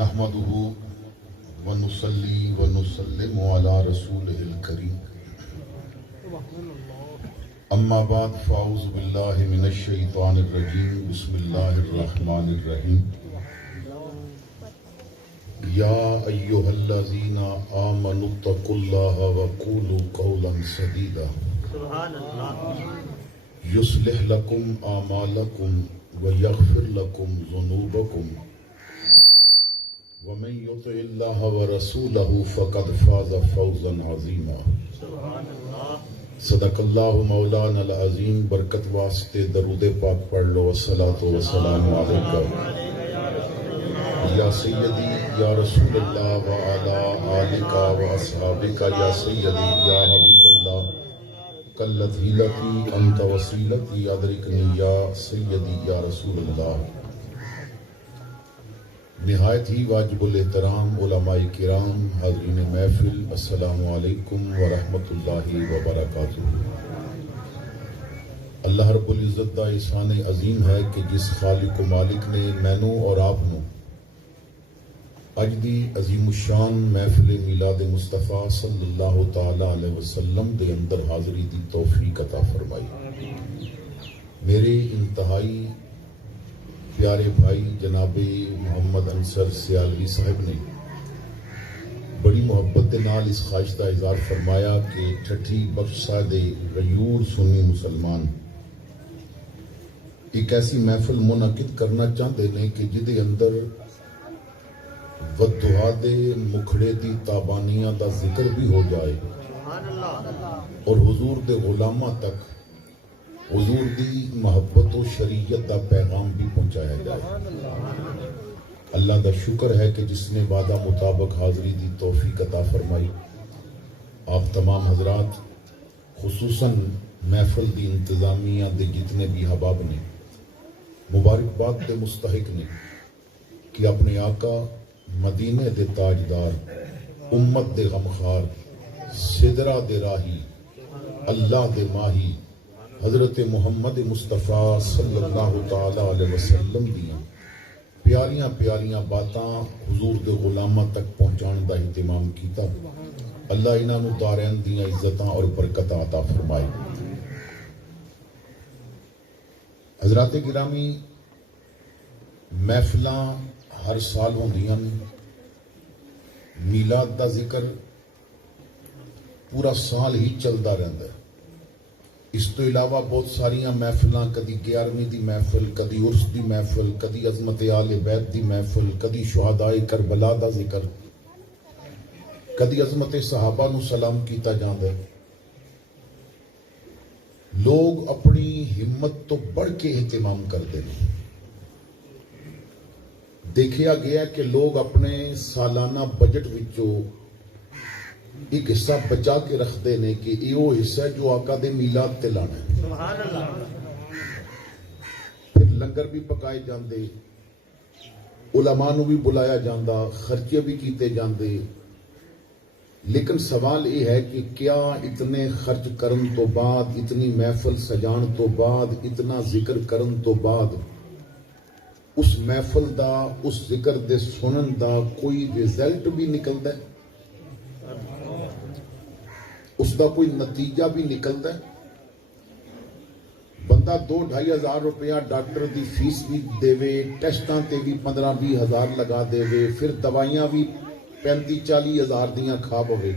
نحمده ونصلي ونسلم على رسوله الكريم اما بعد فاعوذ بالله من الشیطان الرجیم بسم اللہ الرحمن الرحیم یا ایها الذین آمنوا اتقوا اللہ وقولوا قولا سدیدا یصلح لکم اعمالکم ویغفر لکم ذنوبکم ومن یطع اللہ ورسولہ فقد فاز فوزا عظیما صدق اللہ مولانا العظیم. برکت واسطے درود پاک پڑھ لو. الصلاۃ والسلام علیکہ یا سیدی یا رسول اللہ وعلی آلک واصحابک یا سیدی یا حبیب اللہ قلت ہیلتی انت وسیلتی ادرکنی یا سیدی یا رسول اللہ. نہایت ہی واجب الاحترام علماء کرام، حاضرین محفل، السلام علیکم ورحمۃ اللہ وبرکاتہ. اللہ رب العزت دا احسان عظیم ہے کہ جس خالق و مالک نے مینوں اور آپ نو اج دی عظیم الشان محفل میلاد مصطفیٰ صلی اللہ تعالی علیہ وسلم دے اندر حاضری دی توفیق عطا فرمائی. میرے انتہائی پیارے بھائی جناب محمد انصر سیالوی صاحب نے بڑی محبت دے نال اس خواہش کا اظہار فرمایا کہ ٹھٹھی بخشا دے غیور سنی مسلمان ایک ایسی محفل منعقد کرنا چاہتے ہیں کہ جدے اندر ودعا دے مکھڑے دی تابانیاں دا ذکر بھی ہو جائے اور حضور دے غلاماں تک حضور دی محبت و شریعت دا پیغام بھی پہنچایا جائے. اللہ دا شکر ہے کہ جس نے وعدہ مطابق حاضری دی توفیق عطا فرمائی. آپ تمام حضرات خصوصاً محفل دی انتظامیہ دے جتنے بھی حباب نے مبارکباد دے مستحق نے کہ اپنے آقا مدینے دے تاجدار امت دے غمخار سدرہ دے راہی اللہ دے ماہی حضرت محمد مصطفیٰ صلی اللہ تعالی علیہ وسلم دیاں پیاریاں پیاریاں باتاں حضور دے غلاماں تک پہنچان دا اہتمام کیتا. اللہ انہاں نوں دارین دیاں عزتاں اور برکتاں عطا فرمائے. حضرات گرامی، محفلاں ہر سال ہوندیاں نے. میلاد دا ذکر پورا سال ہی چلدا رہندا ہے. اس تو علاوہ بہت ساریاں محفلاں، کدی 11ویں دی محفل، کدی عرس دی محفل، کدی عظمت آل بیت دی محفل، کدی شہدائے کربلا دا ذکر، کدی عظمت صحابہ نو سلام کیتا جاندا ہے. لوگ اپنی ہمت تو بڑھ کے اہتمام کرتے ہیں. دیکھا گیا کہ لوگ اپنے سالانہ بجٹ وچوں ایک حصہ بچا کے رکھتے ہیں کہ یہ حصہ جو آقا دے میلاد تے لانا ہے. پھر لنگر بھی پکائے جاندے، علماء نو بھی بلایا جاندا، خرچے بھی کیتے جاندے. لیکن سوال یہ ہے کہ کیا اتنے خرچ کرن تو بعد، اتنی محفل سجان تو بعد، اتنا ذکر کرن تو بعد اس محفل دا، اس ذکر دے سنن دا کوئی رزلٹ بھی نکلدا ہے؟ اس دا کوئی نتیجہ بھی نکلتا ہے؟ بندہ 2-2.5 ہزار روپیہ ڈاکٹر دی فیس بھی دے وے، ٹیسٹاں تے بھی 15-20 ہزار لگا دے وے، پھر دوائیاں بھی 35-40 ہزار دیاں کھا پوے،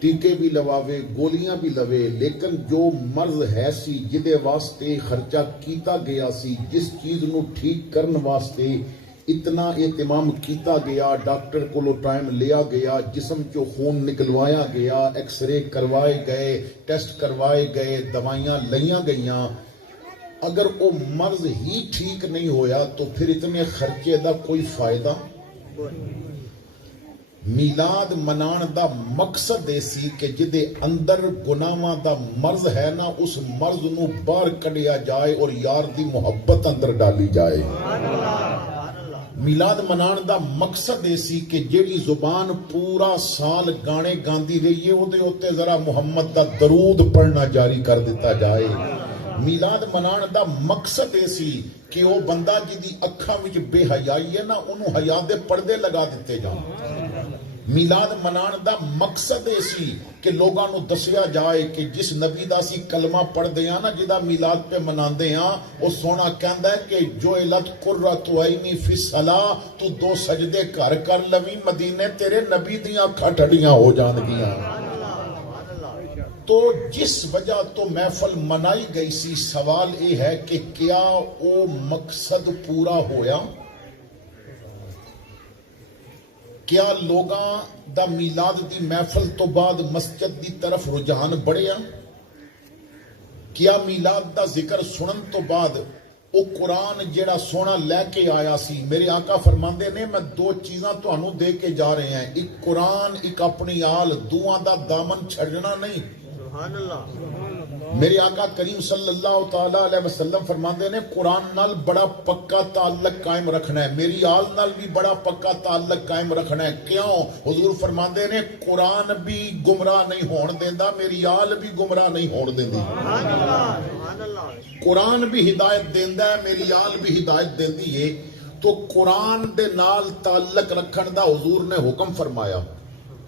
ٹیکے بھی لواوے، گولیاں بھی لوے، لیکن جو مرض ہے سی جدے واسطے خرچہ کیتا گیا سی، جس چیز نو ٹھیک کرن واسطے اتنا اہتمام کیتا گیا، ڈاکٹر کو ٹائم لیا گیا، جسم چو خون نکلوایا گیا، ایکس رے کروائے گئے، ٹیسٹ کروائے گئے، دوائیاں لیاں گئیاں، اگر وہ مرض ہی ٹھیک نہیں ہویا تو پھر اتنے خرچے دا کوئی فائدہ؟ میلاد منان دا مقصد ایسی کہ جدے اندر گناہاں دا مرض ہے نا، اس مرض نو باہر کڈیا جائے اور یار دی محبت اندر ڈالی جائے. میلاد منان دا مقصد ایسی کہ جیڑی زبان پورا سال گانے گاندی رہی ہے وہ ہوتے ذرا محمد دا درود پڑھنا جاری کر دیتا جائے. میلاد منان دا مقصد ایسی کہ وہ بندہ جدی اکھاں وچ بے حیائی ہے نا انہوں حیا دے پردے لگا دیتے جان۔ میلاد منان دا مقصد اسی کہ لوگاں نو دسیا جائے کہ جس نبی دا سی کلمہ پڑھ دیاں نا جدا میلاد پہ مناندے ہاں وہ سونا کہندا ہے کہ جو علت قرۃ عینی فی الصلاۃ تو دو سجدے گھر کر لوی مدینے تیرے نبی دیاں اکھاں ٹھڈیاں ہو جان گیاں۔ تو جس وجہ تو محفل منائی گئی سی سوال یہ ہے کہ کیا وہ مقصد پورا ہویا؟ کیا لوگاں دا میلاد دی محفل تو بعد مسجد دی طرف رجحان بڑھیا؟ کیا میلاد دا ذکر سنن تو بعد وہ قرآن جیڑا سونا لے کے آیا سی؟ میرے آقا فرماندے نے میں دو چیزاں تو انہوں دے کے جا رہے ہیں، ایک قرآن ایک اپنی آل، دوہاں دا دامن چھڑنا نہیں۔ سبحان اللہ۔ میرے آقا کریم صلی اللہ تعالی علیہ وسلم فرماندے نے قرآن نال بڑا پکا تعلق قائم رکھنا ہے، میری آل نال بھی بڑا پکا تعلق قائم رکھنا ہے۔ کیوں؟ حضور فرماندے نے قرآن بھی گمراہ نہیں ہون دیندا، میری آل بھی گمراہ نہیں ہون دیندی۔ قرآن بھی ہدایت دیندا ہے، میری آل بھی ہدایت دیندی ہے۔ تو قرآن دے نال تعلق رکھن دا حضور نے حکم فرمایا۔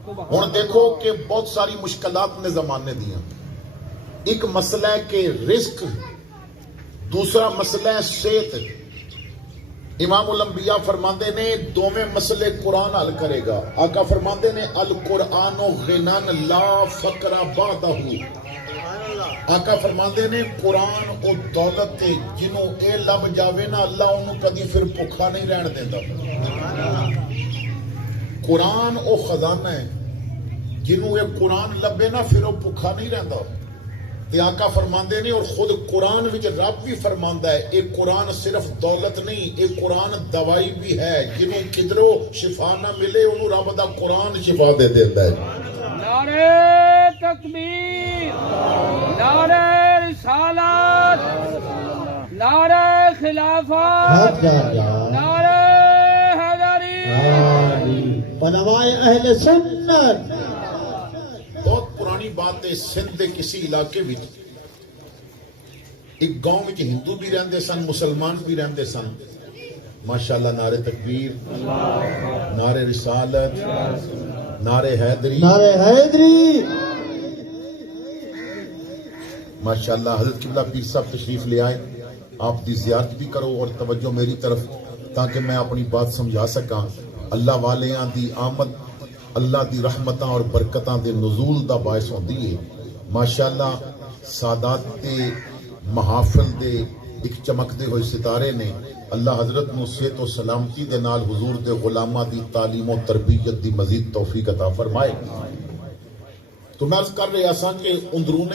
ہن دیکھو کہ بہت ساری مشکلات نے زمانے دیاں، ایک مسئلہ ہے کہ رزق، دوسرا مسئلہ ہے صحت۔ امام الانبیاء فرماندے نے دوویں مسئلے قرآن حل کرے گا۔ آقا فرماندے نے القرآن غنان لا فقر بعدہ۔ آقا فرماندے نے قرآن او دولت جنوں اے لب جاوے نا اللہ انہوں کدی پھر بھکھا نہیں رہن دیندا۔ قرآن او خزانہ ہے جنوں اے قرآن لبے نا پھر وہ بھکھا نہیں رہندا۔ تے آقا فرماندے نے اور خود قرآن وچ رب بھی فرماندا ہے اے قرآن صرف دولت نہیں، اے قرآن دوائی بھی ہے، جنوں کدروں شفا نہ ملے انہوں رب دا قرآن شفا دے دیندا ہے۔ نعرہ تکبیر، نعرہ رسالت، نعرہ خلافت، نعرہ حیدری، علماء اہل سنت۔ بہت پرانی بات ہے، سندھ کے کسی علاقے میں ایک گاؤں میں ہندو بھی رہندے سن، مسلمان بھی رہندے سن۔ ماشاءاللہ نعرہ تکبیر، نعرہ رسالت، نعرہ حیدری، نعرہ حیدری۔ ماشاءاللہ حضرت قبلہ پیر صاحب تشریف لے آئے، آپ دی زیارت بھی کرو اور توجہ میری طرف تاکہ میں اپنی بات سمجھا سکاں۔ اللہ والیاں دی آمد اللہ دی رحمتاں اور برکتاں دے نزول دا باعث ہوندی ہے۔ ماشاءاللہ سادات دے محافل دے ایک چمکدے ہوئے ستارے نے اللہ حضرت نو صحت و سلامتی دے نال حضور دے غلاماں دی تعلیم و تربیت دی مزید توفیق عطا فرمائے۔ تو میں عرض کر رہا سا کہ اندرون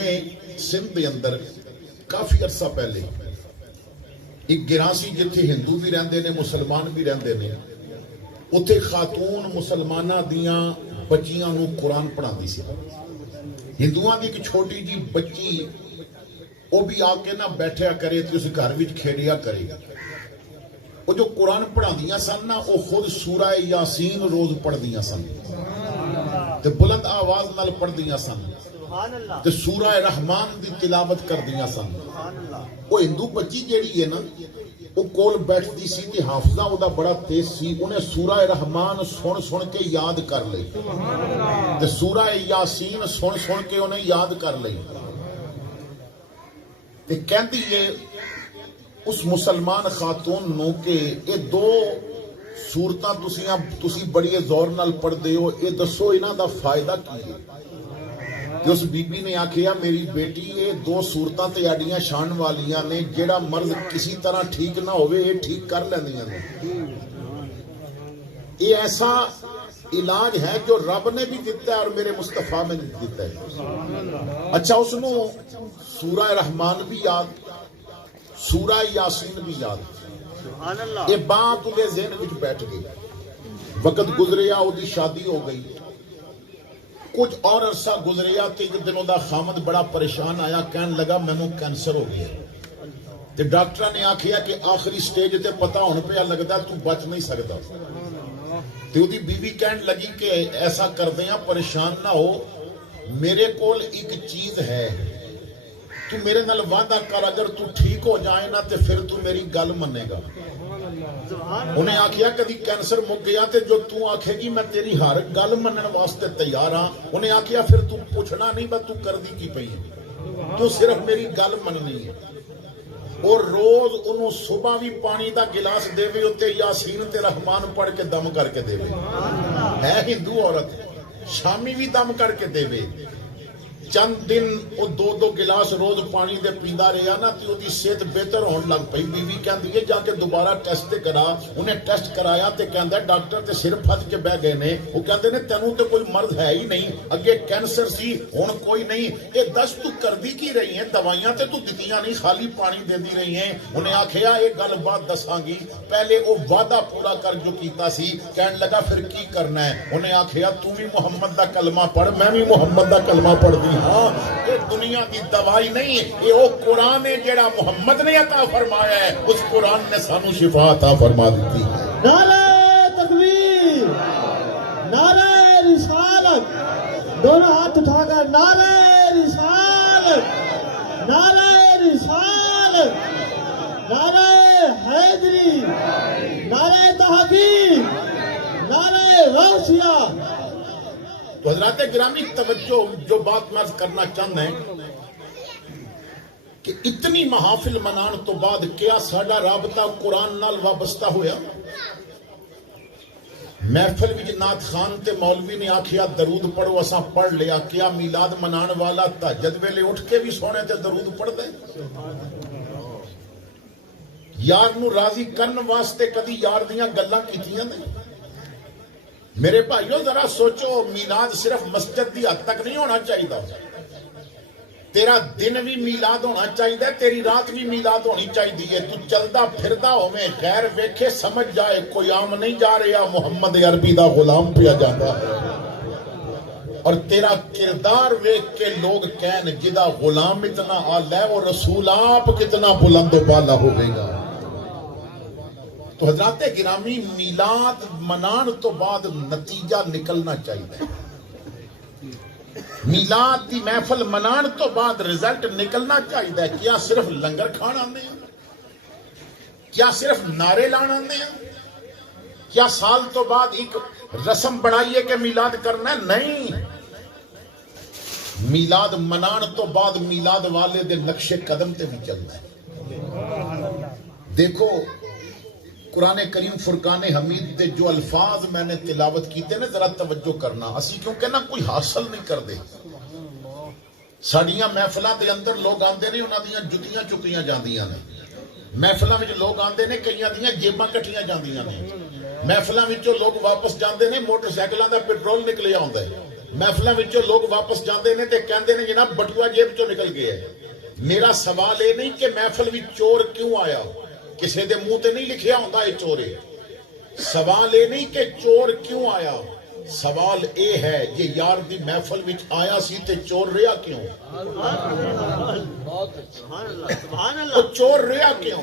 سندھ دے اندر کافی عرصہ پہلے ایک گراسی جتھے ہندو بھی رہندے نے مسلمان بھی رہندے نے، اتھے خاتون مسلمانہ دیاں بچیاں نو قرآن پڑھا دی سی۔ ہندوان دی ایک چھوٹی جی بچی وہ بھی آ کے نہ بیٹھیا کرے تو اس گھر وچ کھیڑیا کرے۔ وہ جو قرآن پڑھا دیاں سن نا وہ خود سورہ یاسین روز پڑھ دیاں سن تے بلند آواز نال پڑھ دیاں سن تے سورہ رحمان دی تلاوت کر دیاں سن۔ وہ ہندو بچی جیڑی ہے نا وہ کول بیٹھ دی سی تے حافظہ او دا بڑا تیز سی، انہیں سورہ رحمان سن سن کے یاد کر لئی تے سورہ یاسین سن سن کے انہیں یاد کر لئی۔ تے کہندی ہے اس مسلمان خاتون نو کہ یہ دو صورتاں تسی بڑی زور نال پڑھ دے ہو، یہ دسو انہاں دا فائدہ کی ہے؟ کہ اس بی بی نے آکھیا میری بیٹی یہ دو صورتاں تے اڈیاں شان والیاں نے، جیڑا مرض کسی طرح ٹھیک نہ ہوئے یہ ٹھیک کر لیندیاں نے۔ یہ ایسا علاج ہے جو رب نے بھی دیتا ہے اور میرے مصطفیٰ میں بھی دیتا ہے۔ اچھا اس نو سورہ رحمان بھی یاد، سورہ یاسین بھی یاد۔ یہ بات انہیں ذہن وچ بیٹھ گئی، وقت گزریا او دی شادی ہو گئی، کچھ اور عرصہ گزریا تے ایک دنوں دا خامد بڑا پریشان آیا، کہن لگا مینوں کینسر ہو گیا تے ڈاکٹر نے آکھیا کہ آخری سٹیج تے پتہ ہون پہ لگدا تو بچ نہیں سکدا۔ تے اودی بیوی کہن لگی کہ ایسا کردے ہیں پریشان نہ ہو، میرے کول ایک چیز ہے تو میرے نال وعدہ کر اگر تو ٹھیک ہو جائے نا تے پھر تو میری گل منے گا. انہیں آکھیا کدی کینسر مک گیا تے جو تو آکھے گی میں تیری ہر گل منن واسطے تیار ہاں. انہیں آکھیا پھر تو پوچھنا نہیں با تو کر دی کی پئی ہے, تو صرف میری گل مننی ہے. اور روز انہوں صبح بھی پانی دا گلاس دے وے اتے یاسین تے رحمان پڑھ کے دم کر کے دے وے. ہے ہندو عورت, شامی بھی دم کر کے دے وے. چند دن وہ دو گلاس روز پانی دے پیندا رہا نا تے اودی صحت بہتر ہون لگ پئی. بیوی کہندی ہے جا کے دوبارہ ٹیسٹ کرا. انہیں ٹیسٹ کرایا تے کہندا ڈاکٹر تے سر پھج کے بہ گئے نے. وہ کہندے نے تینوں تے کوئی مرض ہے ہی نہیں, اگے کینسر سی ہن کوئی نہیں. یہ دس تو کردی کی رہی ہیں, دوائیاں تے تو دتیاں نہیں, خالی پانی دیندی رہی ہیں. انہیں آکھیا یہ گل بات دساں گی, پہلے وہ وعدہ پورا کر جو کیتا سی. کہن لگا پھر کی کرنا ہے. انہیں آکھیا تو بھی محمد دا کلمہ پڑھ, میں بھی محمد دا کلمہ پڑھ دی. ہاں یہ دنیا کی دوائی نہیں, یہ وہ قرآن ہے جڑا محمد نے عطا فرمایا ہے. اس قرآن نے سانو شفا عطا فرما دیتی. نعرہ تکبیر, نعرہ رسالت, دونوں ہاتھ اٹھا کر نعرہ رسالت, نعرہ رسالت, نعرہ حیدری, نعرہ تحقیق, نعرہ غوثیہ. تو حضرات گرامی توجہ, جو بات میں عرض کرنا چاہتا ہے کہ اتنی محافل منان تو بعد کیا ساڈا رابطہ قرآن نال وابستہ ہویا؟ محفل وچ نعت خان تے مولوی نے آکھیا درود پڑھو, اساں پڑھ لیا. کیا میلاد منان والا تہجد ویلے اٹھ کے بھی سونے تے درود پڑھ دے؟ یار نو راضی کرن واسطے کدی یار دیاں گلاں کیتیاں نے؟ میرے بھائیو ذرا سوچو, میلاد صرف مسجد دی حد تک نہیں ہونا چاہیے. تیرا دن بھی میلاد ہونا چاہیے, تیری رات بھی میلاد ہونی چاہیے. تو چلدا پھردا ہوویں, غیر ویکھے سمجھ جائے کوئی عام نہیں جا رہا, محمد عربی دا غلام پیا جاتا ہے. اور تیرا کردار ویکھ کے لوگ کہن جدا غلام اتنا اعلی ہے, وہ رسول آپ کتنا بلند و بالا ہوے گا. تو حضرات گرامی میلاد منان تو بعد نتیجہ نکلنا چاہیے. میلاد دی محفل منان تو بعد رزلٹ نکلنا چاہیے. کیا صرف لنگر کھان آنے ہیں؟ کیا صرف نعرے لان آنے ہیں؟ کیا سال تو بعد ایک رسم بنائیے کہ میلاد کرنا ہے؟ نہیں. میلاد منان تو بعد میلاد والے دے نقش قدم تے بھی چلنا ہے. دیکھو قرآن کریم فرقان حمید دے جو الفاظ میں نے تلاوت کیتے نے, ذرا توجہ کرنا. اسی کیونکہ نا کوئی حاصل نہیں کر دے. ساڑیاں محفلہ دے اندر لوگ آندے نے, انہاں دیاں جتیاں چکیاں جاندیاں نے. محفلہ میں لوگ آندے نے, کئیاں دیاں جیباں کٹیاں جاندیاں نے. محفلہ میں لوگ واپس جاندے نے, موٹر سائیکلاں دا پیٹرول نکلیا ہوندا ہے. محفلہ میں لوگ واپس جاندے نے تے کہندے نے جناب بٹوا جیب چوں نکل گیا ہے. میرا سوال یہ نہیں کہ محفل میں چور کیوں آیا, کسی دے منہ تے نہیں لکھیا ہوندا اے چور ہے. سوال یہ نہیں کہ چور کیوں آیا, سوال اے ہے یہ یار دی محفل وچ آیا سی تے چور رہا کیوں؟ تو چور رہا کیوں؟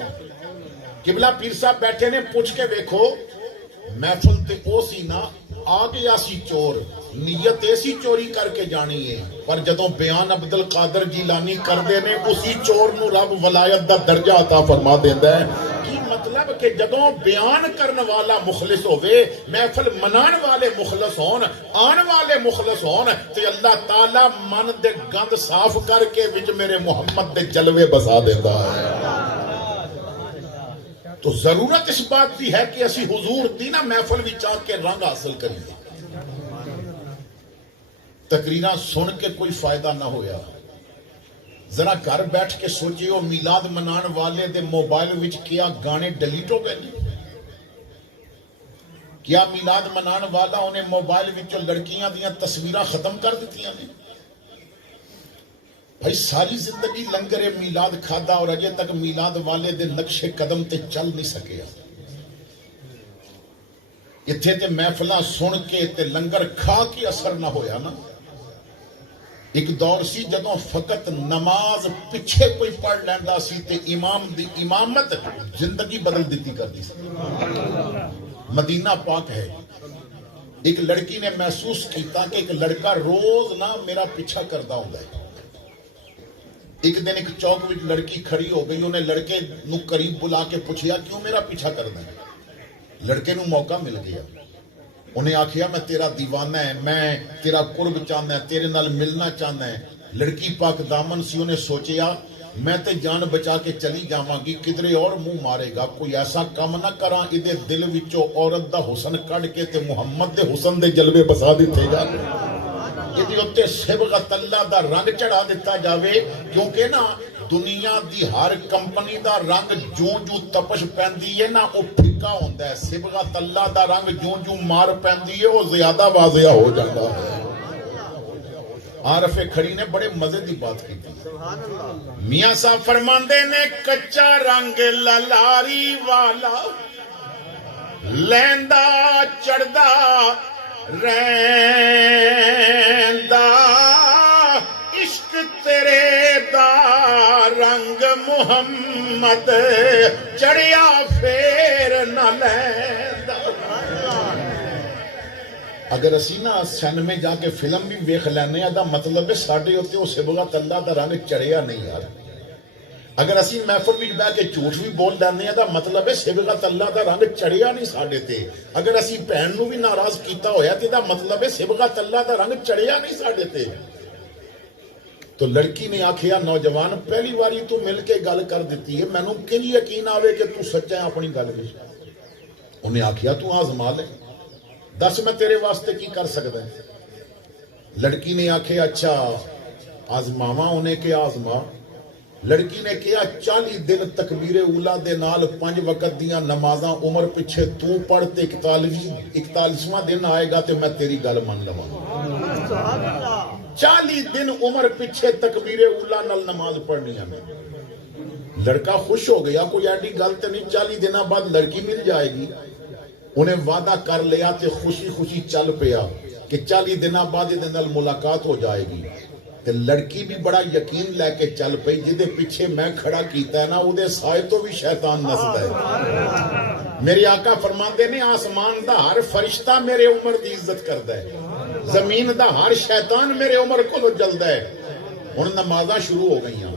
قبلہ پیر صاحب بیٹھے نے, پوچھ کے ویکھو محفل تے او سی نا, آ گیا سی چور, نیت ایسی چوری کر کے جانی ہے. پر جدوں بیان عبد القادر جیلانی کردے نے, اسی چور نو رب ولایت دا درجہ عطا فرما دیندا ہے. کی مطلب کہ جدوں بیان کرن والا مخلص ہوئے, محفل منان والے مخلص ہون, آن والے مخلص ہون, تے اللہ تعالی من دے گند صاف کر کے وچ میرے محمد دے جلوے بسا دیندا ہے. تو ضرورت اس بات کی ہے کہ اسی حضور دی نا محفل وچ آ کے رنگ حاصل کریے. تقریراں سن کے کوئی فائدہ نہ ہویا. ذرا گھر بیٹھ کے سوچیو, میلاد منان والے دے موبائل وچ کیا گانے ڈیلیٹ ہو گئے؟ کیا میلاد منان والا انہیں موبائل وچ لڑکیاں دیاں تصویراں ختم کر دیتیاں نے؟ بھائی ساری زندگی لنگر میلاد کھادا اور اجے تک میلاد والے دے نقش قدم تے چل نہیں سکے. اتھے تے محفلاں سن کے تے لنگر کھا کے اثر نہ ہویا نا. ایک دور سی جدوں فقط نماز پیچھے کوئی پڑھ لیندا سی تے امام دی امامت زندگی بدل دیتی کرتی سی. مدینہ پاک ہے, ایک لڑکی نے محسوس کیتا کہ ایک لڑکا روز نہ میرا پیچھا کردا ہوندا ہے. ایک دن ایک چوک وچ لڑکی کھڑی ہو گئی, انہیں لڑکے نو قریب بلا کے پوچھیا کیوں میرا پیچھا کرنا ہے؟ لڑکے نو موقع مل گیا, انہیں آکھیا میں تیرا دیوانہ ہے, میں تیرا قرب چاہنا ہے, تیرے نال ملنا چاہنا ہے. لڑکی پاک دامن سی, انہیں سوچیا میں تے جان بچا کے چلی جاواں گی, کدھرے اور منہ مارے گا, کوئی ایسا کام نہ کراں ادے دل وچوں عورت دا حسن کڈ کے تے محمد دے حسن دے جلوے بسا دتے جا, ادے اوتے صبغت اللہ دا رنگ چڑھا دیتا جاوے. کیونکہ نا دنیا دی ہر کمپنی دا رنگ جوں جوں تپش پیندی ہے نا او پھکا ہوندا ہے, صبغت اللہ دا رنگ جوں جوں مار پیندی ہے او زیادہ واضح ہو جاتا ہے. عارف کھڑی نے بڑے مزے دی بات کی تھی. میاں صاحب فرماندے نے کچا رنگ للاری والا لیندا چڑھدا رہندا, عشق تیرے دا رنگ محمد چڑھیا پھر نہ لیندا. اگر اسی نا سینمے جا کے فلم بھی ویکھ لینے دا مطلب ہے ساڈے اوتے او صبغت اللہ دا رنگ چڑھیا نہیں یار. اگر اسی محفل وچ بیٹھ کے جھوٹ بھی بول لینے دا مطلب ہے صبغت اللہ دا رنگ چڑھیا نہیں ساڈے تے. اگر اسی بہن نو بھی ناراض کیتا ہویا تے دا مطلب ہے صبغت اللہ دا رنگ چڑھیا نہیں ساڈے تے. تو لڑکی نے آکھیا نوجوان پہلی واری تو مل کے گل کر دیتی ہے, مینوں کنج یقین آوے کہ تو سچا ہے اپنی گل وچ. انہیں آکھیا تو آزما لے, دس میں تیرے واسطے کی کر سکتا ہے. لڑکی نے آکھے اچھا آزماواں, انہیں کیا آزما. لڑکی نے کیا 40 دن تکبیر اولا دے نال 5 وقت دیاں نمازاں عمر پیچھے تو پڑھ تے 41واں دن آئے گا تے میں تیری گل من لواں. 40 دن عمر پیچھے تکبیر اولا نال نماز پڑھنی ہے. لڑکا خوش ہو گیا, کوئی ایڈی گل تے نہیں, 40 دنوں بعد لڑکی مل جائے گی. انہیں وعدہ کر لیا تے خوشی خوشی چل پیا کہ 40 دنوں بعد یہ نال ملاقات ہو جائے گی. تے لڑکی بھی بڑا یقین لے کے چل پئی, جدے پیچھے میں کھڑا کیتا ہے نا او دے سائے تو بھی شیطان نسدا ہے. میرے آقا فرماندے نے آسمان دا ہر فرشتہ میرے عمر دی عزت کردا ہے, زمین دا ہر شیطان میرے عمر کو جلدا ہے. ہن نمازاں شروع ہو گئیاں.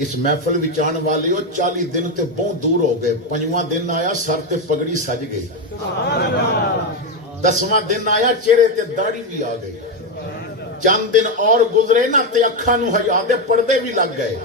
اس محفل وچ آن والے 40 دن تے بہت دور ہو گئے. 5واں دن آیا سر تے پگڑی سج گئی. 10واں دن آیا چہرے تے داڑھی بھی آ گئی. چند دن اور گزرے نا تے اکھاں نو حیا دے پردے بھی لگ گئے.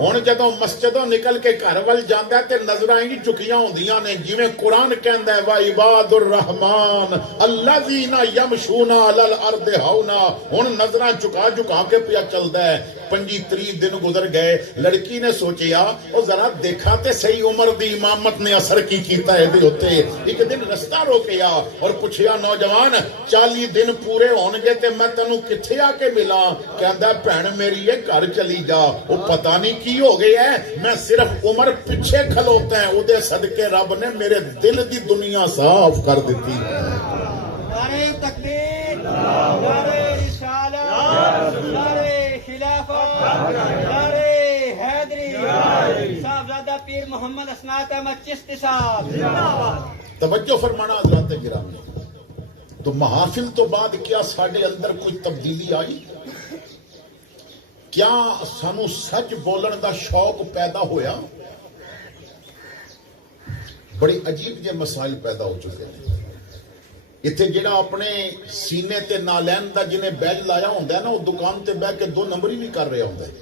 ہن جدوں مسجدوں نکل کے گھر ول جاندا تے نظراں ہی چکیاں ہوندیاں نے, جویں قرآن کہندا ہے وا عباد الرحمن الذین یمشون علی الارض ہونا. ہن نظراں چکا کے پیا چلدا ہے. 25-30 دن گزر گئے. لڑکی نے سوچیا او ذرا دیکھا تے صحیح عمر دی امامت نے اثر کی کیتا ہے دے اوتے. ایک دن رستہ روکیا اور پوچھیا نوجوان 40 دن پورے ہون گے تے میں تینوں کتھے آ کے ملاں؟ کہندا بہن میری یہ گھر چلی جا. او پتہ نہیں کی ہو گیا ہے, میں صرف عمر پیچھے کھلوتا ہے, او دے صدقے رب نے میرے دل دی دنیا صاف کر دیتی. نعرہ تکبیر, نعرہ رسالت, نعرہ خلافت, نعرہ حیدری, صاحبزادہ پیر محمد اسناد احمد چشتی صاحب. توجہ فرمانا حضرات گرامی. تو محافل تو بعد کیا ساڈے اندر کوئی تبدیلی آئی؟ کیا سانو سچ بولن دا شوق پیدا ہویا؟ بڑی عجیب جے مسائل پیدا ہو چکے ہیں. اتنے جڑا اپنے سینے تے نالین دا جنہیں بیج لایا ہوندا ہے نا, وہ دکان تے بیٹھ کے 2 نمبری بھی کر رہا ہوندا ہے.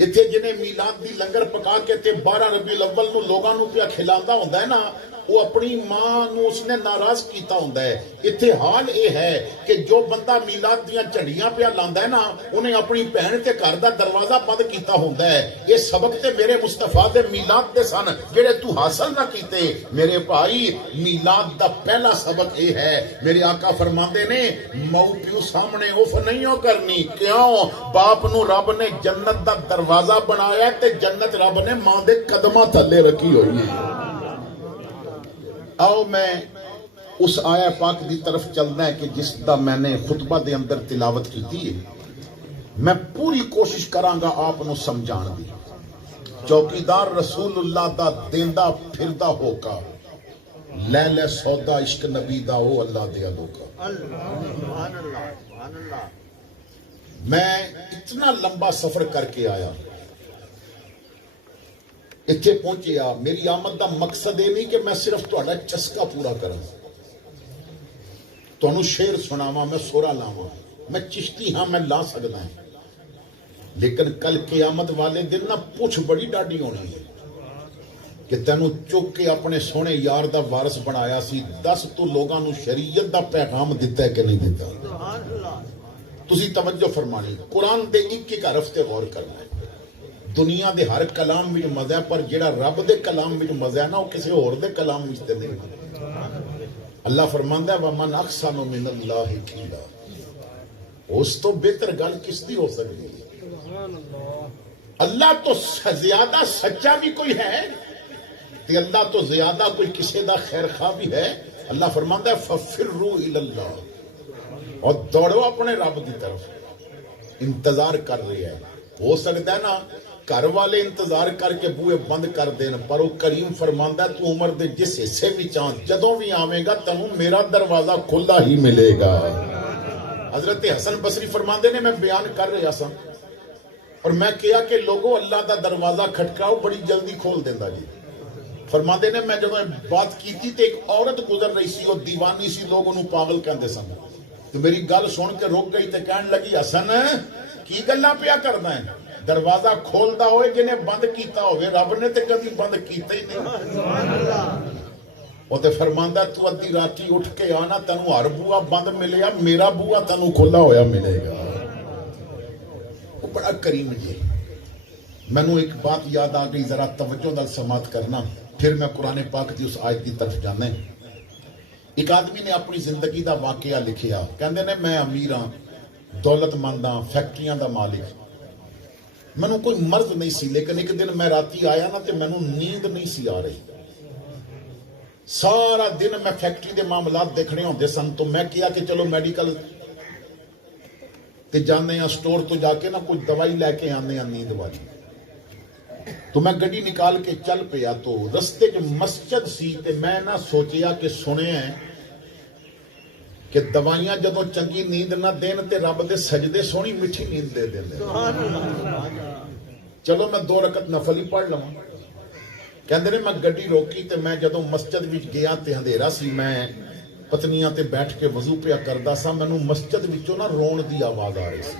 اتنے جنہیں میلاد دی لنگر پکا کے تے 12 ربیع الاول نو لوگاں نو پیا کھلاندا ہوندا ہے نا, وہ اپنی ماں نو اس نے ناراض کیتا ہوندا ہے. اتنے حال اے ہے کہ جو بندہ میلاد دیاں جھنڈیاں پیا لاندا ہے نا, انہیں اپنی بہن تے گھر دا دروازہ بند کیتا ہوندا ہے. یہ سبق تے میرے مصطفیٰ دے میلاد دے سن جڑے تو حاصل نہ کیتے. میرے بھائی میلاد دا پہلا سبق اے ہے, میرے آقا فرماندے نے ماؤ پیو سامنے اف نہیں ہو کرنی. کیوں؟ باپ نو رب نے جنت دا دروازہ بنایا تے جنت رب نے ماں دے قدماں تھلے رکھی ہوئی ہے. آؤ میں اس آیا پاک دی طرف چلنا ہے کہ جس دا میں نے خطبہ دے اندر تلاوت کی تھی. میں پوری کوشش کرانگا آپ نو سمجھان دی. چوکیدار رسول اللہ دا دیندہ پھردا ہو کا, لے لے سودا عشق نبی دا او اللہ دیا لوکا. میں اتنا لمبا سفر کر کے آیا, اتنے پہنچیا. میری آمد دا مقصد یہ نہیں کہ میں صرف تہاڈا چسکا پورا کرا, تمہیں شعر سناواں, میں سورا لاواں. میں چشتی ہاں, میں لا سکتا ہوں, لیکن کل قیامت والے دن نہ پوچھ بڑی ڈاڈی ہونی ہے کہ تینوں چک کے اپنے سونے یار دا وارث بنایا سی, دس تو لوگاں نو شریعت دا پیغام دیتا ہے کہ نہیں دیتا. تسی توجہ فرمانی, قرآن دے ایک ایک حرف تے غور کرنا ہے. دنیا دے ہر کلام وچ مزہ ہے, پر جڑا رب دے کلام وچ مزہ ہے نا, وہ کسی اور دے کلام وچ تے نہیں. اللہ فرماندا ہے وَمَنْ أَحْسَنُ مِنَ اللَّهِ قِيلًا, اس تو بہتر گل کس دی ہو سکتی ہے. اللہ تو زیادہ سچا بھی کوئی ہے تے اللہ تو زیادہ کوئی کسی دا خیر خواہ بھی ہے. اللہ فرماندا ہے فَفِرُّوا إِلَى اللَّهِ, اور دوڑو اپنے رب دی طرف. انتظار کر رہی ہے. ہو سکتا ہے نا گھر والے انتظار کر کے بوئے بند کر دین, پر وہ کریم فرماندا ہے تو عمر دے جس حصے بھی چاند جدوں بھی آویں گا تنوں میرا دروازہ کھلا ہی ملے گا. حضرت حسن بصری فرماندے نے, میں بیان کر رہا سا اور میں کہا کہ لوگوں اللہ دا دروازہ کھٹکاؤ, بڑی جلدی کھول دیندا جی. فرماندے نے میں جب بات کی تھی تو ایک عورت گزر رہی سی, اور دیوانی سی, لوگ انہوں پاگل کہندے سن. تو میری گل سن کے رک گئی تے کہن لگی حسن کی گلاں پیا کردا ہے, دروازہ کھولدا ہوئے جنہیں بند کیتا ہوئے, رب نے تے کبھی بند کیتا ہی نہیں. وہ تے فرماندا تو ادھی راتی اٹھ کے آنا, تینوں ہر بوا بند ملیا, میرا بوا تینوں کھلا ہویا ملے گا. وہ بڑا کریم جی. مینوں ایک بات یاد آ گئی, ذرا توجہ نال سماعت کرنا, پھر میں قرآن پاک کی اس آیت کی طرف جانا ہے. ایک آدمی نے اپنی زندگی دا واقعہ لکھیا, کہندے نے میں امیر ہاں, دولت مند ہاں, فیکٹریاں دا مالک. مینوں کوئی مرض نہیں سی, لیکن ایک دن میں راتی آیا نا تے مینوں نیند نہیں سی آ رہی. سارا دن میں فیکٹری دے معاملات دیکھنے ہوندے سن, تو میں کیا کہ چلو میڈیکل تے جانے ہیں, سٹور تو جا کے نا کچھ دوائی لے کے آنے ہیں نیند والی. تو میں گڈی نکال کے چل پیا, تو رستے کے مسجد سی, تے میں نہ سوچیا کہ سنے ہیں کہ دوائیاں جدو چنگی نیند نہ دین تے رب دے سجدے سونی میٹھی نیند دے دیں. چلو میں 2 رکعت نفل ہی پڑھ لواں. کہندے نے میں گڈی روکی, تے میں جدو مسجد وچ گیا تے اندھیرا سی, میں پتنیاں تے بیٹھ کے وضو پیا کردا سا, مینوں مسجد وچوں نہ رون دی آواز آ رہی سی.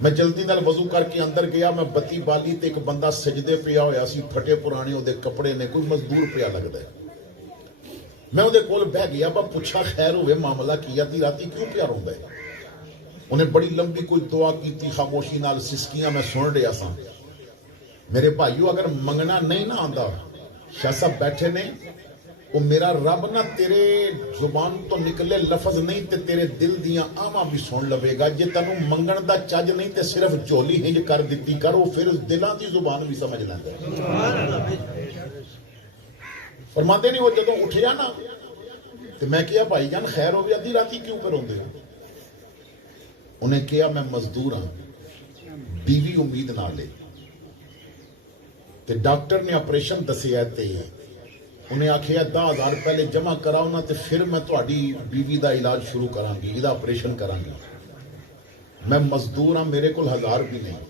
میں جلدی نال وضو کر کے اندر گیا, میں بتی بالی تے ایک بندہ سجدے پیا ہویا سی, پھٹے پرانے او دے کپڑے نے, کوئی مزدور پیا لگدا ہے. میں وہ دے کول بہ گیا, با پوچھا خیر ہوئے معاملہ کیا تی راتی کیوں پیا روندا ہے. انہیں بڑی لمبی کوئی دعا کی تھی, خاموشی نال سسکیاں میں سن رہا سا. میرے بھائیو اگر منگنا نہیں نہ آندا, شاہ صاحب بیٹھے نے, وہ میرا رب نہ تیرے زبان تو نکلے لفظ نہیں تے تیرے دل دیاں آواں بھی سن لوے گا. جے تینوں منگن دا چج نہیں تے صرف جولی ہنج کر دتی کر, وہ پھر دلاں دی زبان بھی سمجھ لیندا. فرماتے نہیں, وہ جدوں اٹھیا نا تے میں کہا بھائی جان خیر ہو گیا, ادھی راتی کیوں کروندے ہو. انہیں کہا میں مزدور ہاں, بیوی امید نہ لے, تے ڈاکٹر نے آپریشن دسیا, تے انہیں آکھیا 10,000 پہلے جمع کراؤ نا, تے پھر میں تہاڈی بیوی دا علاج شروع کراں گی, یہ آپریشن کراں گی. میں مزدور ہاں, میرے کول 1000 بھی نہیں.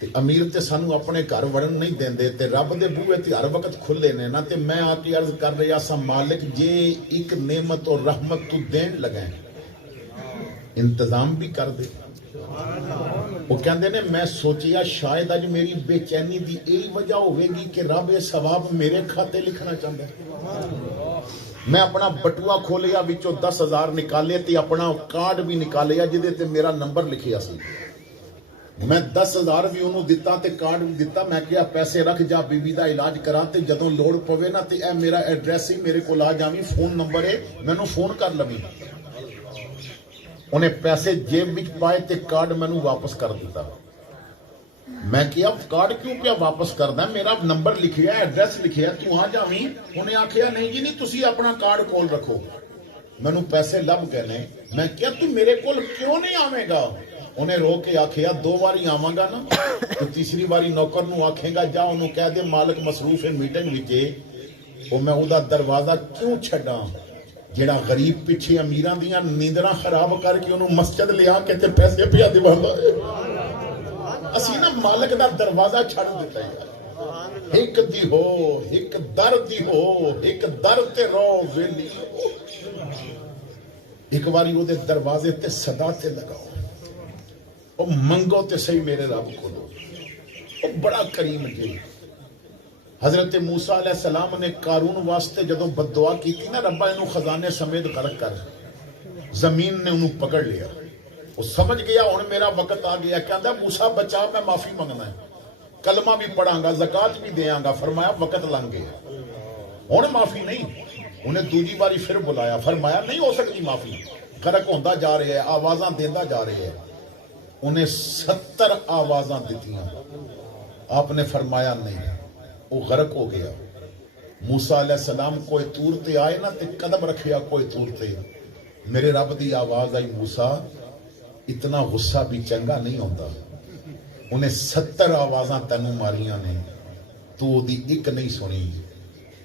تے امیر تے سانو اپنے گھر وڑن نہیں دیندے, تے رب دے بوئے تے ہر وقت کھلے نے نا. تے میں آ کے عرض کر رہا سا, مالک جے ایک نعمت اور رحمت تو دین لگائیں, انتظام بھی کر دے. وہ کہندے نے میں سوچیا شاید اج میری بے چینی دی یہی وجہ ہوئے گی کہ رب یہ ثواب میرے کھاتے لکھنا چاہتا ہے. میں اپنا بٹوا کھولیا, وچوں 10,000 نکالے, تے اپنا کارڈ بھی نکالیا جدے تے میرا نمبر لکھیا سی. میں 10,000 بھی انہوں دیتا تے کارڈ بھی دیتا. میں کہا پیسے رکھ جا, بیوی دا علاج کرا, تے جدوں لوڑ پوے نا تے اے میرا ایڈریس ہی میرے کو آ جاویں, فون نمبر ہے, مینوں فون کر لویں. انہیں پیسے جیب وچ پائے تے کارڈ مینوں واپس کر دیتا. میں کیا کارڈ کیوں پیا واپس کردا, میرا نمبر لکھیا, ایڈریس لکھیا, تو آ جاویں. انہیں آکھیا نہیں جی نہیں, تسی اپنا کارڈ کھول رکھو. مینوں پیسے لب گئے نے. میں کیا تو میرے کول کیوں نہیں آویں گا. انہیں رو کے آکھیا 2 باری آواں گا نا, تو تیسری باری نوکر نو آکھے گا جا انہوں کہہ دے مالک مصروف ہے میٹنگ وچ, وہ میں او دا دروازہ کیوں چھڈاں. جڑا غریب پیچھے امیراں دیاں نیندراں خراب کر کے انہوں مسجد لیا کے تے پیسے پیا دیواندا ہے اسی نا مالک دا دروازہ چھڑ دیتا ہے ایک دی ہو ایک در دی ہو ایک در تے رو ویلی ہو ایک باری وہ دے دروازے تے صدا تے لگاؤ او منگو تے صحیح میرے رب کو دو او بڑا کریم جی حضرت موسیٰ علیہ السلام نے قارون واسطے جدوں بددعا کی تھی نا ربا انہوں خزانے سمیت غرق کر زمین نے انہوں پکڑ لیا وہ سمجھ گیا ہن میرا وقت آ گیا کہندا موسیٰ بچا میں معافی منگنا ہے کلمہ بھی پڑھاں گا زکات بھی دیاں گا فرمایا وقت لنگ گیا ہن معافی نہیں انہیں دوسری باری پھر بلایا فرمایا نہیں ہو سکتی معافی غرق ہوندا جا رہے ہے آوازاں دیندا جا رہے ہے انہیں 70 آوازاں دیتیاں آپ نے فرمایا نہیں وہ غرق ہو گیا موسیٰ علیہ السلام کوئی تور تے آئے نا تے قدم رکھیا کوئی تور تے میرے رب دی آواز آئی موسیٰ اتنا غصہ بھی چنگا نہیں ہوتا انہیں 70 آوازاں تینوں ماریاں نے تو دی ایک نہیں سنی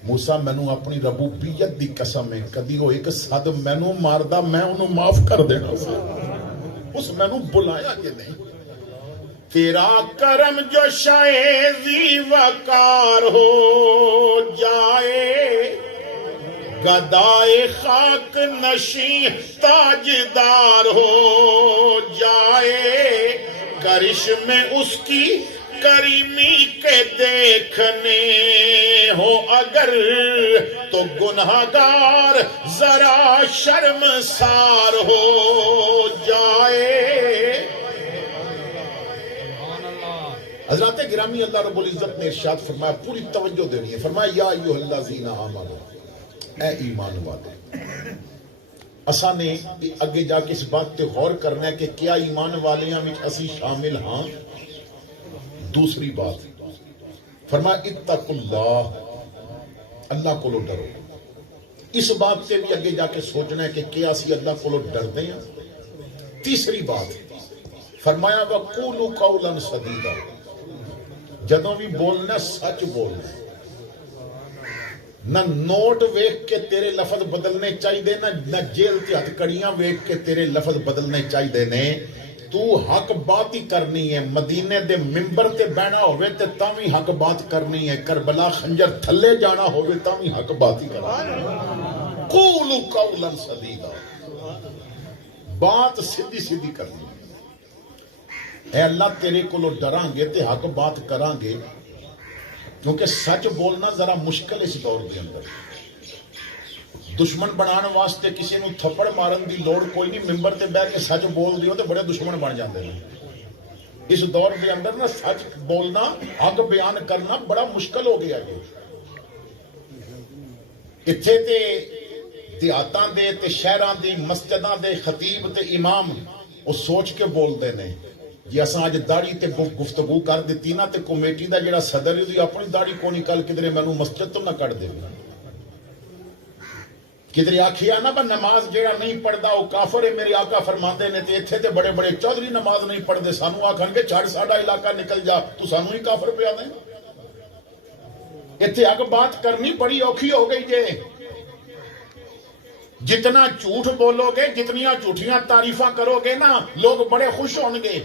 موسیٰ مینوں اپنی ربوبیت دی قسم ہے کدی وہ ایک صد مینوں ماردا میں انہوں معاف کر دینا اس مینوں بلایا کہ نہیں تیرا کرم جو شائزی وقار ہو جائے گدائے خاک نشیں تاجدار ہو جائے کرشم اس کی کریمی کے دیکھنے ہو اگر تو گنہگار ذرا شرمسار ہو جائے حضرات گرامی اللہ رب العزت نے ارشاد فرمایا پوری توجہ دینی ہے فرمایا یا ایھا الذین آمنوا اے ایمان والے اساں نے اگے جا کے اس بات تے غور کرنا ہے کہ کیا ایمان والیاں وچ اسی شامل ہاں دوسری بات فرمایا اتقوا اللہ اللہ کو ڈرو اس بات سے بھی اگے جا کے سوچنا ہے کہ کیا اسی اللہ کو ڈردے ہیں تیسری بات فرمایا وقولوا قولا سدیدا جدوں بھی بولنا سچ بولنا نہ نوٹ ویکھ کے تیرے لفظ بدلنے چاہیے نہ جیل تے ہتھ کڑیاں ویکھ کے تیرے لفظ بدلنے چاہیے نے تو حق بات ہی کرنی ہے مدینے دے ممبر تے بہنا ہوئے تے تاوی حق بات کرنی ہے کربلا خنجر تھلے جانا ہوئے تاوی حق بات ہی کرنی ہے قولوا قولا سدیدا بات سیدھی سیدھی کرنی ہے اے اللہ تیرے کو ڈران گے تے حق بات کران گے کیونکہ سچ بولنا ذرا مشکل اس دور کے اندر دشمن بنان واسطے کسی نو تھپڑ مارن دی لوڑ کوئی نہیں ممبر تے بیٹھ کے سچ بول دیو تے بڑے دشمن بن جاندے ہیں اس دور کے اندر نا سچ بولنا حق بیان کرنا بڑا مشکل ہو گیا ہے اتھے تے دیہاتاں دے تے شہراں دی مسجداں دے خطیب تے امام وہ سوچ کے بول دے نے جی اساں اج داڑھی تے گفتگو کر دیتی نا تے کمیٹی دا جڑا صدر ہے اپنی داڑھی کو نکل کدھر مینوں مسجد تو نہ کٹ دے کدھر آکھیا نا با نماز جڑا نہیں پڑھدا او کافر ہے میرے آقا فرماندے نے تے ایتھے تے بڑے بڑے چودھری نماز نہیں پڑھدے سانو آکھن گے چھڑ ساڈا علاقہ نکل جا تو سانو ہی کافر پیا دیں ایتھے اگ بات کرنی بڑی اوکھی ہو گئی جے جتنا جھوٹ بولو گے جتنیاں جھوٹیاں تعریفاں کرو گے نا لوگ بڑے خوش ہون گے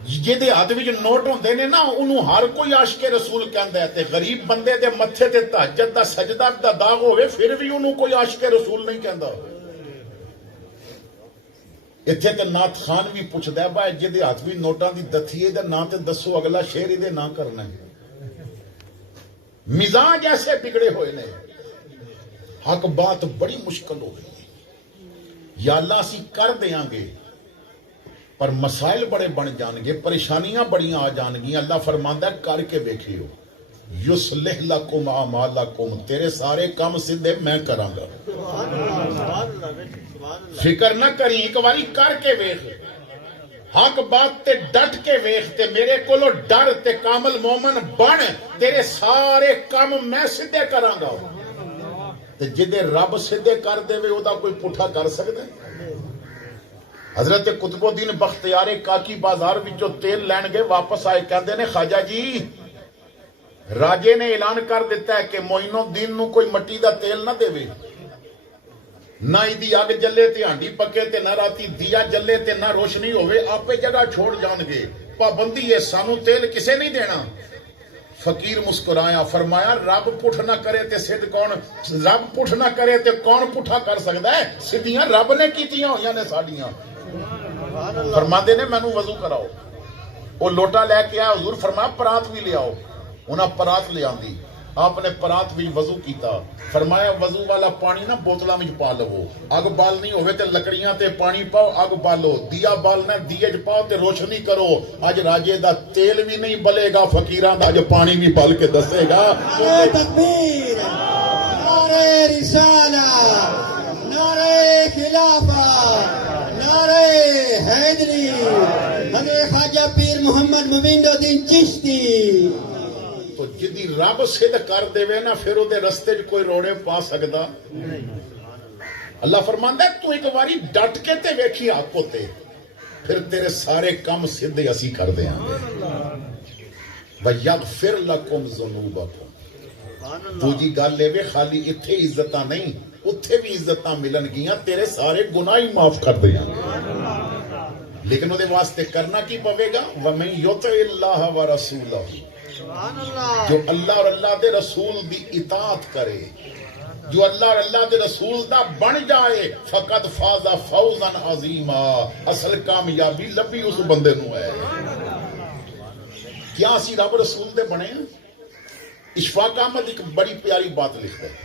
جہدے ہاتھ وچ نوٹ ہوندے نے نا انہوں ہر کوئی عاشق رسول کہندا ہے تے غریب بندے دے متھے تے تہجد دا سجدہ دا داغ ہوئے پھر بھی انہوں کوئی عاشق رسول نہیں کہندا ایتھے تے نعت خان بھی پوچھدا ہے بھائی جہدے ہاتھ وچ نوٹاں دی دتھی ہے تے نا تے دسو اگلا شعر دے نا کرنا ہے مزاج ایسے بگڑے ہوئے نے حق بات بڑی مشکل ہو گئی یا اللہ اسی کر دیاں گے پر مسائل بڑے بن جان گے پریشانیاں بڑیاں آ جان گی اللہ فرماندا ہے کر کے ویکھیو یصلح لکم اعمالکم تیرے سارے کام سیدھے میں کراں گا فکر نہ کری ایک باری کر کے ویکھ حق بات تے ڈٹ کے ویکھ تے میرے کولو ڈر تے کامل مومن بن تیرے سارے کام میں سیدھے کراں گا تے جدے رب سیدھے کر دے وے او دا کوئی پٹھا کر سکدا ہے حضرت قطب الدین بختیار کاکی بازار وچوں تیل لین گئے واپس آئے کہندے نے خواجہ جی راجے نے اعلان کر دیتا ہے کہ معین الدین نو کوئی مٹی دا تیل نہ دے نہ ایدی اگ جلے تے ہانڈی پکے تے نہ راتی دیا جلے تے نہ روشنی ہوئے آپے جگہ چھوڑ جان گے پابندی ہے سانو تیل کسے نہیں دینا فقیر مسکرایا فرمایا رب پٹھ نہ کرے تے سدھ کون رب پٹھ نہ کرے تے کون پٹھا کر سکتا ہے سدھیاں رب نے کیتیاں ہوئیاں نے ساڑیاں فرماندے نے مینوں وضو کراؤ وہ لوٹا لے کے آیا حضور فرمایا پرات بھی لے آؤ انہاں پرات لے آندی آپ نے پرات بھی وضو کیتا فرمایا وضو والا پانی نہ بوتلاں وچ پا لو اگ بالنی ہوئے تے لکڑیاں تے پانی پاؤ اگ بالو دیا بالنا دیے چ پاؤ تے روشنی کرو اج راجے دا تیل بھی نہیں بلے گا فقیراں دا اج پانی بھی بل کے دسے گا نعرہ تکبیر نعرہ رسالہ نعرہ خلافت نعرہ حیدری حضرت خواجہ پیر محمد مومن الدین چشتی تو جدی رب سدھ کر دے نا پھر وہ رستے چ کوئی روڑے پا سکتا اللہ فرماندا ہے تو ایک باری ڈٹ کے تے ویکھی آپ تے پھر تیرے سارے کام سیدھے اسی کر دیں وَيَغْفِرْ لَكُمْ ذُنُوبَكُمْ دوجی گل لے وے خالی اتھے عزتاں نہیں اتھے بھی عزتاں ملن گیاں تیرے سارے گناہ ہی معاف کر دیں لیکن وہ دے واسطے کرنا کی پوے گا وَمَن يُطِعِ اللَّهَ وَرَسُولَهُ جو اللہ اور اللہ دے رسول دی اطاعت کرے جو اللہ اور اللہ دے رسول دا بن جائے فقط فاز فوزا عظیما اصل کامیابی لبی اس بندے نو ہے کیا اسی رب رسول دے بنے اشفاق احمد ایک بڑی پیاری بات لکھتا ہے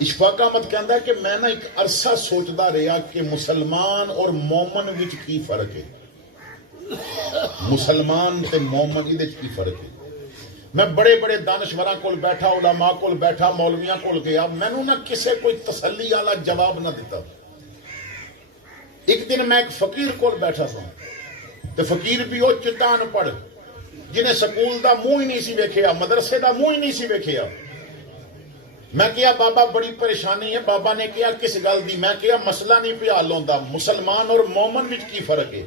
اشفاق احمد کہندا ہے کہ میں نا ایک عرصہ سوچدا رہیا کہ مسلمان اور مومن وچ کی فرق ہے مسلمان تے مومن دے وچ کی فرق ہے میں بڑے بڑے دانشوراں کول بیٹھا علماء کول بیٹھا مولویاں کول گیا مینوں نہ کسے کوئی تسلی والا جواب نہ دیتا ایک دن میں ایک فقیر کول بیٹھا سا تے فقیر بھی وہ چٹا ان پڑھ جنہیں سکول دا منہ ہی نہیں سی ویکھیا مدرسے دا منہ ہی نہیں سی ویکھیا میں کہا بابا بڑی پریشانی ہے بابا نے کہا کس گل دی میں کہا مسئلہ نہیں پہ حل ہوندا مسلمان اور مومن وچ کی فرق ہے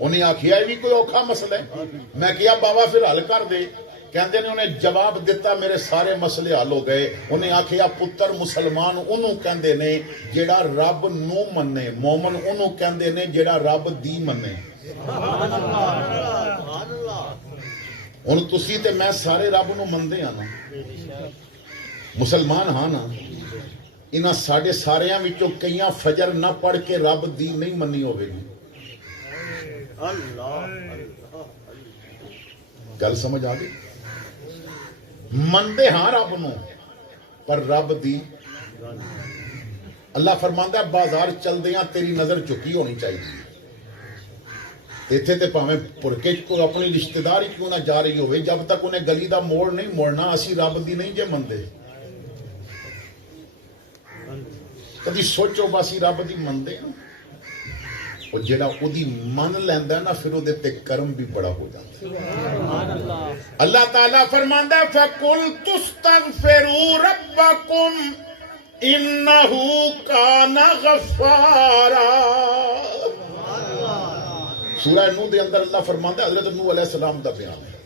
انہیں آکھیا یہ بھی کوئی اوکھا مسئلہ ہے میں کہا بابا پھر حل کر دے کہندے نے انہیں جواب دیتا میرے سارے مسئلے حل ہو گئے انہیں آکھیا پتر مسلمان انہوں کہندے نے جیڑا رب نو منے مومن انہوں کہندے نے جیڑا رب دی منے ان تسی تے میں سارے رب نو مندے ہاں نا مسلمان ہاں نا انہاں ساڑے ساریاں وچوں کئیاں فجر نہ پڑھ کے رب دی نہیں منی ہوئے گی گل سمجھ آ گئی مندے ہاں رب نو پر رب دی اللہ فرماندا ہے بازار چل دیاں تیری نظر چکی ہونی چاہیے ایتھے تے پاویں پرکے کو اپنی رشتہ داری کیوں نہ جا رہی ہوئے جب تک انہیں گلی دا موڑ نہیں موڑنا اسی رب دی نہیں جے مندے کدی سوچو باسی رب دی مندے اور جڑا او دی من لیندا ہے نا پھر او دے تے کرم بھی بڑا ہو جاتا اللہ تعالیٰ فرماندا ہے فَقُلْتُ اسْتَغْفِرُوا رَبَّكُمْ إِنَّهُ كَانَ غَفَّارًا سورہ نوح دے اندر اللہ فرماندا ہے حضرت نوح علیہ السلام دا بیان ہے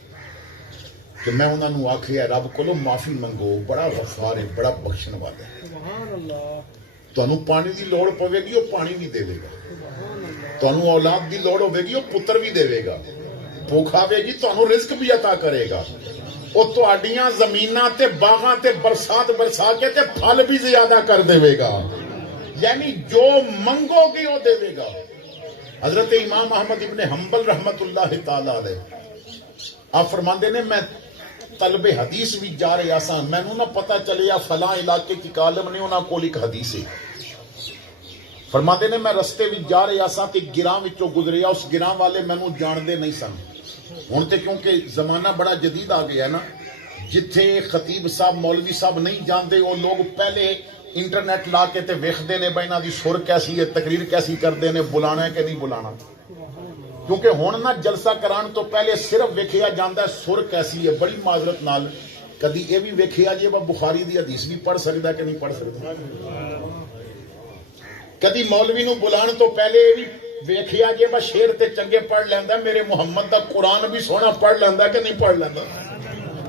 کہ میں انہاں نو آکھیا رب کولو معافی منگو بڑا غفار ہے بڑا بخشن والا ہے سبحان اللہ تانوں پانی دی لوڑ پوے گی وہ پانی بھی دے گا تانوں اولاد دی لوڑ ہوے گی وہ پتر بھی دے گا بھوک آوے گی تانوں رزق بھی عطا کرے گا وہ تہاڈیاں زمیناں تے باغاں تے برسات برسا کے تے پھل بھی زیادہ کر دے گا یعنی جو منگو گی وہ دے گا حضرت امام احمد ابن حنبل رحمت اللہ تعالی علیہ آپ فرماندے نے میں طلب حدیث بھی جا رہے آساں میں نہ پتہ چلیا فلاں علاقے کی کالم نے انہاں کول ایک حدیث ہے فرماتے نے میں رستے بھی جا رہے آساں تے گراں وچوں گزریا اس گراں والے مینوں جان دے نہیں سن ہن تے کیونکہ زمانہ بڑا جدید آ گیا نا جتھے خطیب صاحب مولوی صاحب نہیں جانتے وہ لوگ پہلے انٹرنیٹ لا کے تے ویکھدے نے بھائی انہاں دی سر کیسی ہے تقریر کیسی کردے نے بلانا ہے کہ نہیں بلانا کیونکہ ہن نہ جلسہ کران تو پہلے صرف ویکھیا جاندا ہے سر کیسی ہے بڑی معذرت نال کدی یہ بھی ویکھیا جی بخاری دی حدیث بھی پڑھ سکدا کہ نہیں پڑھ سکدا کدی مولوی نو بلان تو پہلے بھی ویکھیا جی شعر تے چنگے پڑھ لیندا میرے محمد دا قرآن بھی سونا پڑھ لیندا کہ نہیں پڑھ لیندا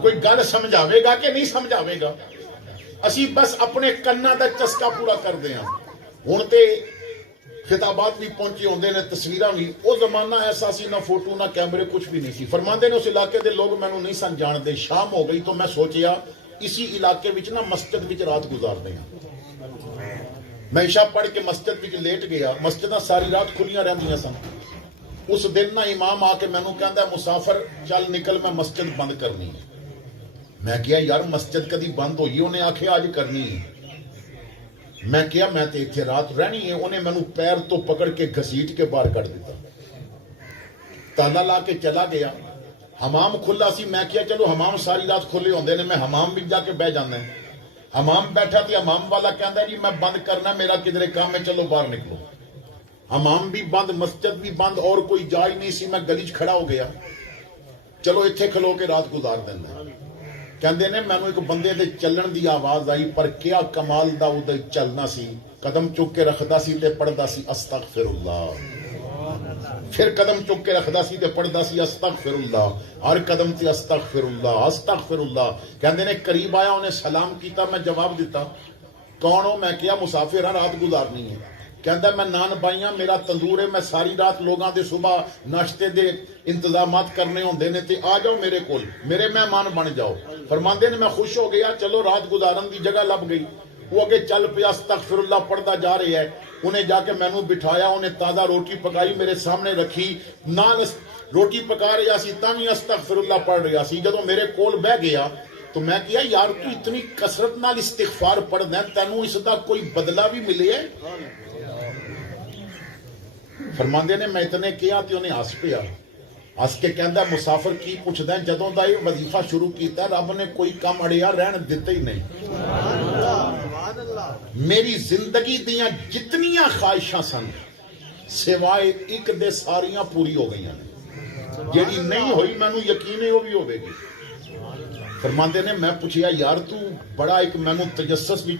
کوئی گل سمجھاوے گا کہ نہیں سمجھاوے گا اسی بس اپنے کنا دا چسکا پورا کر دے ہاں ہن تے خطابات بھی پہنچے ہوندے نے، تصویراں بھی. وہ زمانہ ایسا سی، نہ فوٹو نہ کیمرے، کچھ بھی نہیں سی. فرماندے نے اس علاقے دے لوگ مینوں نہیں سن جاندے. شام ہو گئی تو میں سوچیا اسی علاقے وچ نا مسجد وچ رات گزاردے ہیں. میں عشاء پڑھ کے مسجد وچ لیٹ گیا. مسجداں ساری رات کھلیاں رہندیاں سن. اس دن نا امام آ کے مینوں کہندا مسافر چل نکل، میں مسجد بند کرنی ہے. میں کہا یار مسجد کدی بند ہوئی؟ انہیں آکھیا آج کرنی ہے. میں کہا میں تے اتنے رات رہنی ہے. انہیں مینوں پیر تو پکڑ کے گھسیٹ کے باہر کر دیتا، تالا لا کے چلا گیا. حمام کھلا سی. میں کہا چلو حمام ساری رات کھلے ہوندے نے، میں حمام بھی جا کے بہ جانا ہے. حمام بیٹھا تھی، حمام والا کہندا جی میں بند کرنا، میرا کدھر کام ہے، چلو باہر نکلو. حمام بھی بند، مسجد بھی بند، اور کوئی جا ہی نہیں سی. میں گلی 'چ کھڑا ہو گیا، چلو اتنے کھلو کے رات گزار دینا. کہندے نے مینوں ایک بندے دے چلن دی آواز آئی، پر کیا کمال دا او دے چلنا سی. قدم چک کے رکھدا سی تے پڑھدا سی استغفر اللہ. پھر قدم چک کے رکھدا سی تے پڑھدا سی استغفر اللہ. ہر قدم تے استغفر اللہ استغفر اللہ. کہندے نے قریب آیا، انہیں سلام کیتا. میں جواب دیتا کون ہو؟ میں کیا مسافر ہاں، رات گزارنی ہے. کہندا میں نان بائیاں، میرا تندور ہے، میں ساری رات لوگاں دے صبح ناشتے دے انتظامات کرنے ہوندے نے، تے آ جاؤ میرے کول، میرے مہمان بن جاؤ. فرماندے نے میں خوش ہو گیا، چلو رات گزارن دی جگہ لب گئی. وہ اگے چل پیا، استغفر اللہ پڑھدا جا رہا ہے. انہیں جا کے مینوں بٹھایا، انہیں تازہ روٹی پکائی میرے سامنے رکھی، نال روٹی پکا رہا سی تاں وی استغفر اللہ پڑھ رہا سی. جدوں میرے کول بہ گیا تو میں کہا یار تو اتنی کثرت نال استغفار پڑھدا ہے، تینوں اس دا کوئی بدلہ بھی ملے ہے؟ فرماندے نے میں اتنے کیا تے انہیں ہس پیا. ہس کے کہندا مسافر کی پوچھدا ہے؟ جدوں دا یہ وظیفہ شروع کیتا رب نے کوئی کم اڑیا رہن دتا ہی نہیں. میری زندگی دیاں جتنیاں خواہشاں سن سوائے ایک دے ساریاں پوری ہو گئی ہیں. جیڑی نہیں ہوئی مینوں یقین ہے وہ بھی ہوے گی. فرماندے نے میں پوچھیا یار تو بڑا ایک مینوں تجسس بھی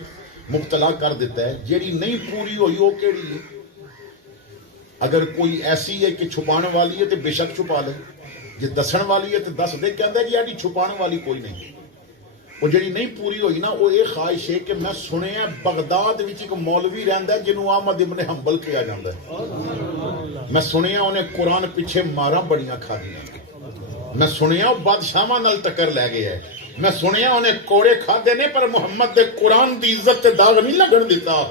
مبتلا کر دیتا ہے، جیڑی نہیں پوری ہوئی وہ کیڑی ہے؟ اگر کوئی ایسی ہے کہ چھپانے والی ہے تو بے شک چھپا لے، جی دسن والی ہے تو دس دے. کہندا ہے یار چھپانے والی کوئی نہیں. وہ جڑی نہیں پوری ہوئی نا، وہ یہ خواہش ہے کہ میں سنیا بغداد وچ ایک مولوی رہندا ہے جنوں احمد ابن حنبل کہا جاندا ہے. میں سنیا انہیں قرآن پیچھے ماراں بڑیاں کھادیاں. میں سنیا وہ بادشاہاں نال ٹکر لے گیا ہے. میں سنیا انہیں کوڑے کھادے نے پر محمد دے قرآن دی عزت تے داغ نہیں لگن دیتا.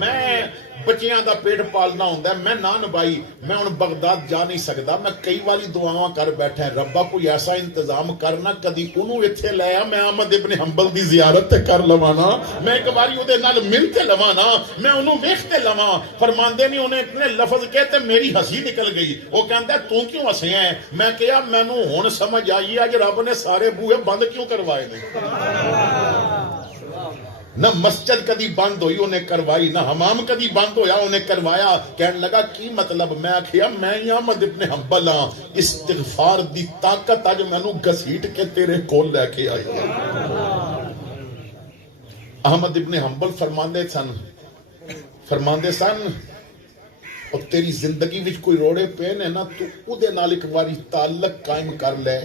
میں بچیاں دا پیٹ پالنا ہوندا ہے، میں نہ نبائی. میں ہن بغداد جا نہیں سکدا. میں کئی واری دعاواں کر بیٹھا، ربا کوئی ایسا انتظام کرنا کدی انہوں ایتھے لے آ، میں احمد ابن حنبل دی زیارت تے کر لواں نا، میں ایک باری اودے نال مل تے لواں نا، میں انہوں ویکھ تے لواں. فرماندے نے انہیں اتنے لفظ کہے تے میری ہنسی نکل گئی. وہ کہندا تو کیوں ہسیا ہے؟ میں کہا مینوں ہن سمجھ آئی ہے کہ رب نے سارے بوئے بند کیوں کروائے نے. نہ مسجد کدی بند ہوئی انہیں کروائی، نہ حمام کدی بند ہویا انہیں کروایا. کہنے لگا کی مطلب؟ میں آکھیا میں احمد ابن حنبل ہاں، استغفار دی طاقت اج مینوں گھسیٹ کے تیرے کول لے کے آئی ہے. احمد ابن حنبل فرماندے سن اور تیری زندگی وچ کوئی روڑے پے نے نا، تو او دے نال ایک واری تعلق قائم کر لے،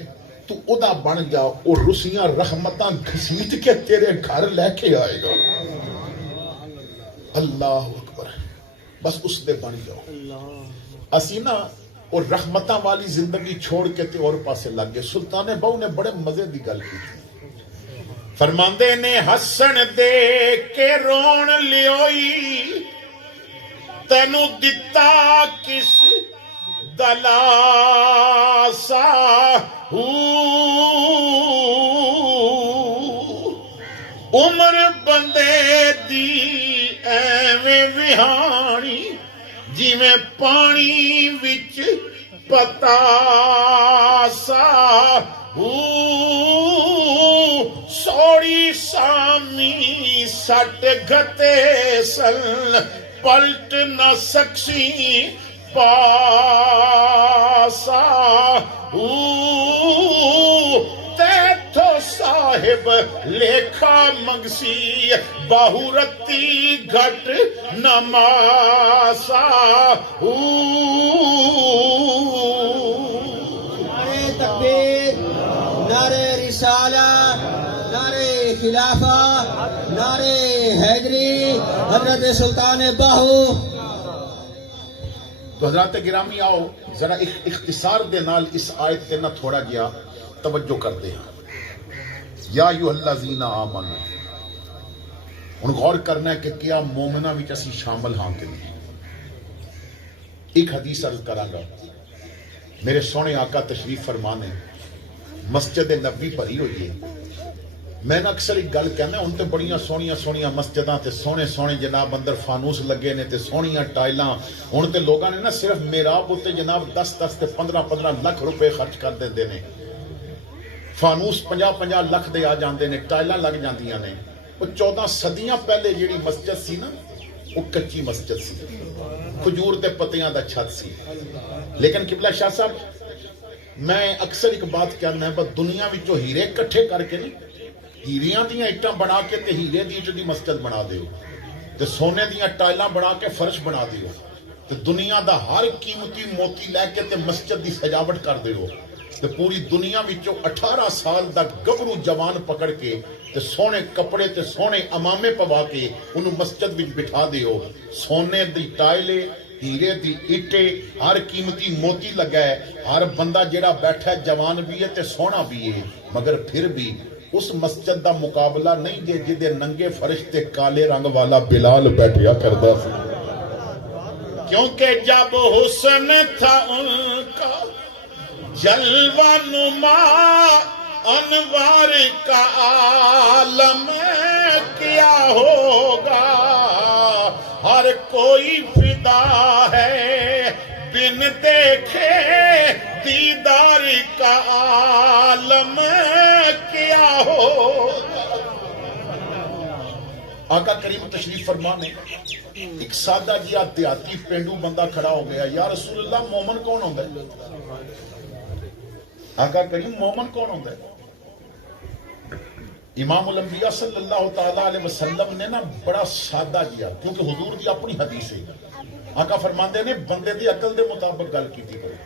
تو ادا بن جا، اور رسیاں رحمتاں گھسیٹ کے تیرے گھر لے کے آئے گا. اللہ اکبر. بس اس دے بن جاؤ. اسی نا اور رحمتاں والی زندگی چھوڑ کے تے اور پاسے لگ گئے. سلطان بہو نے بڑے مزے دی گل کی. فرماندے نے ہسن دے کے رون لیوئی، تینوں دتا کس دلاسا عمر بندے دی ایویں وہانی، جی میں پانی وچ پتاسا سوڑی سامی سٹ گھتے سن، پلٹ نہ سکسی پاسا تیتھو صاحب لیکھا منگسی، باہو رتی گھٹ نماسا. نعرہ تکبیر، نعرہ رسالہ، نعرہ خلافہ، نعرہ حیدری، حضرت سلطان باہو. تو حضرات گرامی آؤ ذرا ایک اختصار دے نال اس آیت تے نہ تھوڑا گیا توجہ کرتے ہیں. یا ایھا الذین آمنوا، ہن غور کرنا ہے کہ کیا مومناں وچ اسی شامل ہاں کہ نہیں. ایک حدیث عرض کراں گا. میرے سونے آقا تشریف فرما نے مسجد نبوی بھری ہوئی ہے. میں نہ اکثر ایک گل کہنا ہوں تے بڑیاں سونیاں سونیاں مسجداں تے سونے سونے جناب اندر فانوس لگے نے تے سونیاں ٹائلاں. ہن تے لوگاں نے نا صرف میراب تے جناب 10 تے 15 لاکھ روپے خرچ کر دیندے نے. فانوس 50 لاکھ دے آ جاندے نے، ٹائلاں لگ جاندیاں نے. وہ 14 صدیاں پہلے جیڑی مسجد سی نا وہ کچی مسجد سی، کھجور دے پتیاں دا چھت سی. لیکن قبلہ شاہ صاحب میں اکثر ایک بات کہنا ہے، بس دنیا وچوں ہیرے کٹھے کر کے نہیں، ہیریاں دیاں اٹاں بنا کے تے ہیرے دی اٹ دی مسجد بنا دیو تے سونے دیاں ٹائلاں بنا کے فرش بنا دیو تے دنیا دا ہر قیمتی موتی لے کے تے مسجد دی سجاوٹ کر دیو تے پوری دنیا وچوں 18 سال دا گبرو جوان پکڑ کے تے سونے کپڑے تے سونے امامے پوا کے انہوں مسجد وچ بٹھا دیو. سونے دی ٹائلے، ہیرے دی اٹے، ہر قیمتی موتی لگا ہے. ہر بندہ جیڑا بیٹھا ہے جوان بھی ہے تے سونا بھی ہے، مگر پھر بھی اس مسجد دا مقابلہ نہیں جے جدے ننگے فرش تے کالے رنگ والا بلال بیٹھیا کردا سی. کیونکہ جب حسن تھا ان کا جلوہ نما انوار کا عالم کیا ہوگا. ہر کوئی فدا ہے بن دیکھے دیدار کا عالم کیا ہوگا. آقا کریم تشریف فرما نے ایک سادہ جہا دیہاتی پینڈو بندہ کھڑا ہو گیا. یا رسول اللہ مومن کون ہوتا ہے؟ آقا کریم مومن کون ہوتا ہے؟ امام الانبیاء صلی اللہ تعالیٰ علیہ وسلم نے نا بڑا سادہ کیا، کیونکہ حضور دی اپنی حدیث ہے. آقا فرماندے نے بندے دی عقل دے مطابق گل کیتی کرو.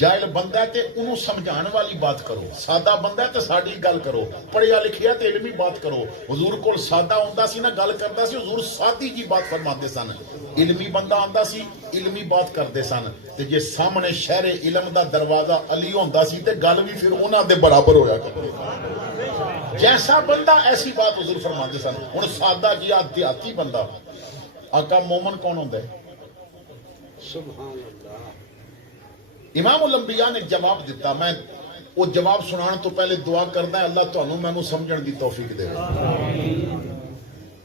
جاہل بندہ ہے تے انہوں سمجھان والی بات کرو، سادہ بندہ ہے تے ساڈی گل کرو، پڑھیا لکھیا تے علمی بات کرو. حضور کول سادہ ہوندا سی نا گل کردا سی، حضور سادی جی بات فرماندے سن. علمی بندہ آندا سی علمی بات کردے سن تے جے سامنے شہر علم دا دروازہ علی ہوندا سی تے گل بھی پھر انہاں دے برابر ہویا کرتی. جیسا بندہ ایسی بات حضور فرماندے سن. ہن سادہ جہا دیہاتی بندہ آقا مومن کون ہوندا ہے؟ سبحان اللہ. امام الانبیاء نے جواب دیتا. میں وہ جواب سنان تو پہلے دعا کردا ہے اللہ تانوں مینوں سمجھن دی توفیق دے.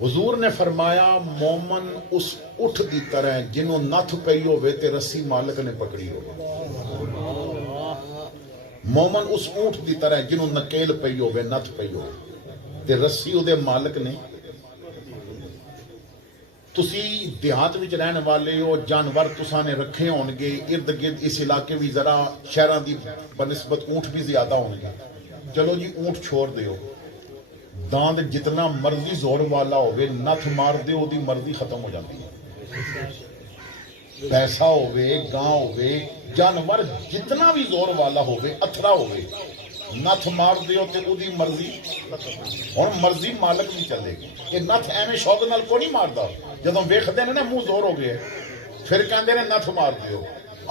حضور نے فرمایا مومن اس اٹھ دی طرح جنوں نتھ پئی ہوے تے رسی مالک نے پکڑی ہوے. مومن اس اونٹ دی طرح جنوں نکیل پئی ہوے نتھ پئی ہوے تے رسی او دے مالک نے. تسی دیہات وچ رہن والے ہو، جانور تساں نے رکھے ہون گے ارد گرد اس علاقے بھی ذرا شہراں دی بنسبت اونٹ بھی زیادہ ہون گے. چلو جی اونٹ چھوڑ دیو، داند جتنا مرضی زور والا ہوئے نتھ مار دے او دی مرضی ختم ہو جاتی ہے. پیسہ ہوئے گاں ہوئے جانور جتنا بھی زور والا ہوئے اتھرا ہوئے نتھ مار دیو تے او دی مرضی. ہن مرضی مالک بھی چلے گی. یہ نتھ ایویں شوق نال کو نہیں ماردا. جدوں ویکھدے نے نا منہ زور ہو گئے پھر کہندے نے نتھ مار دیو.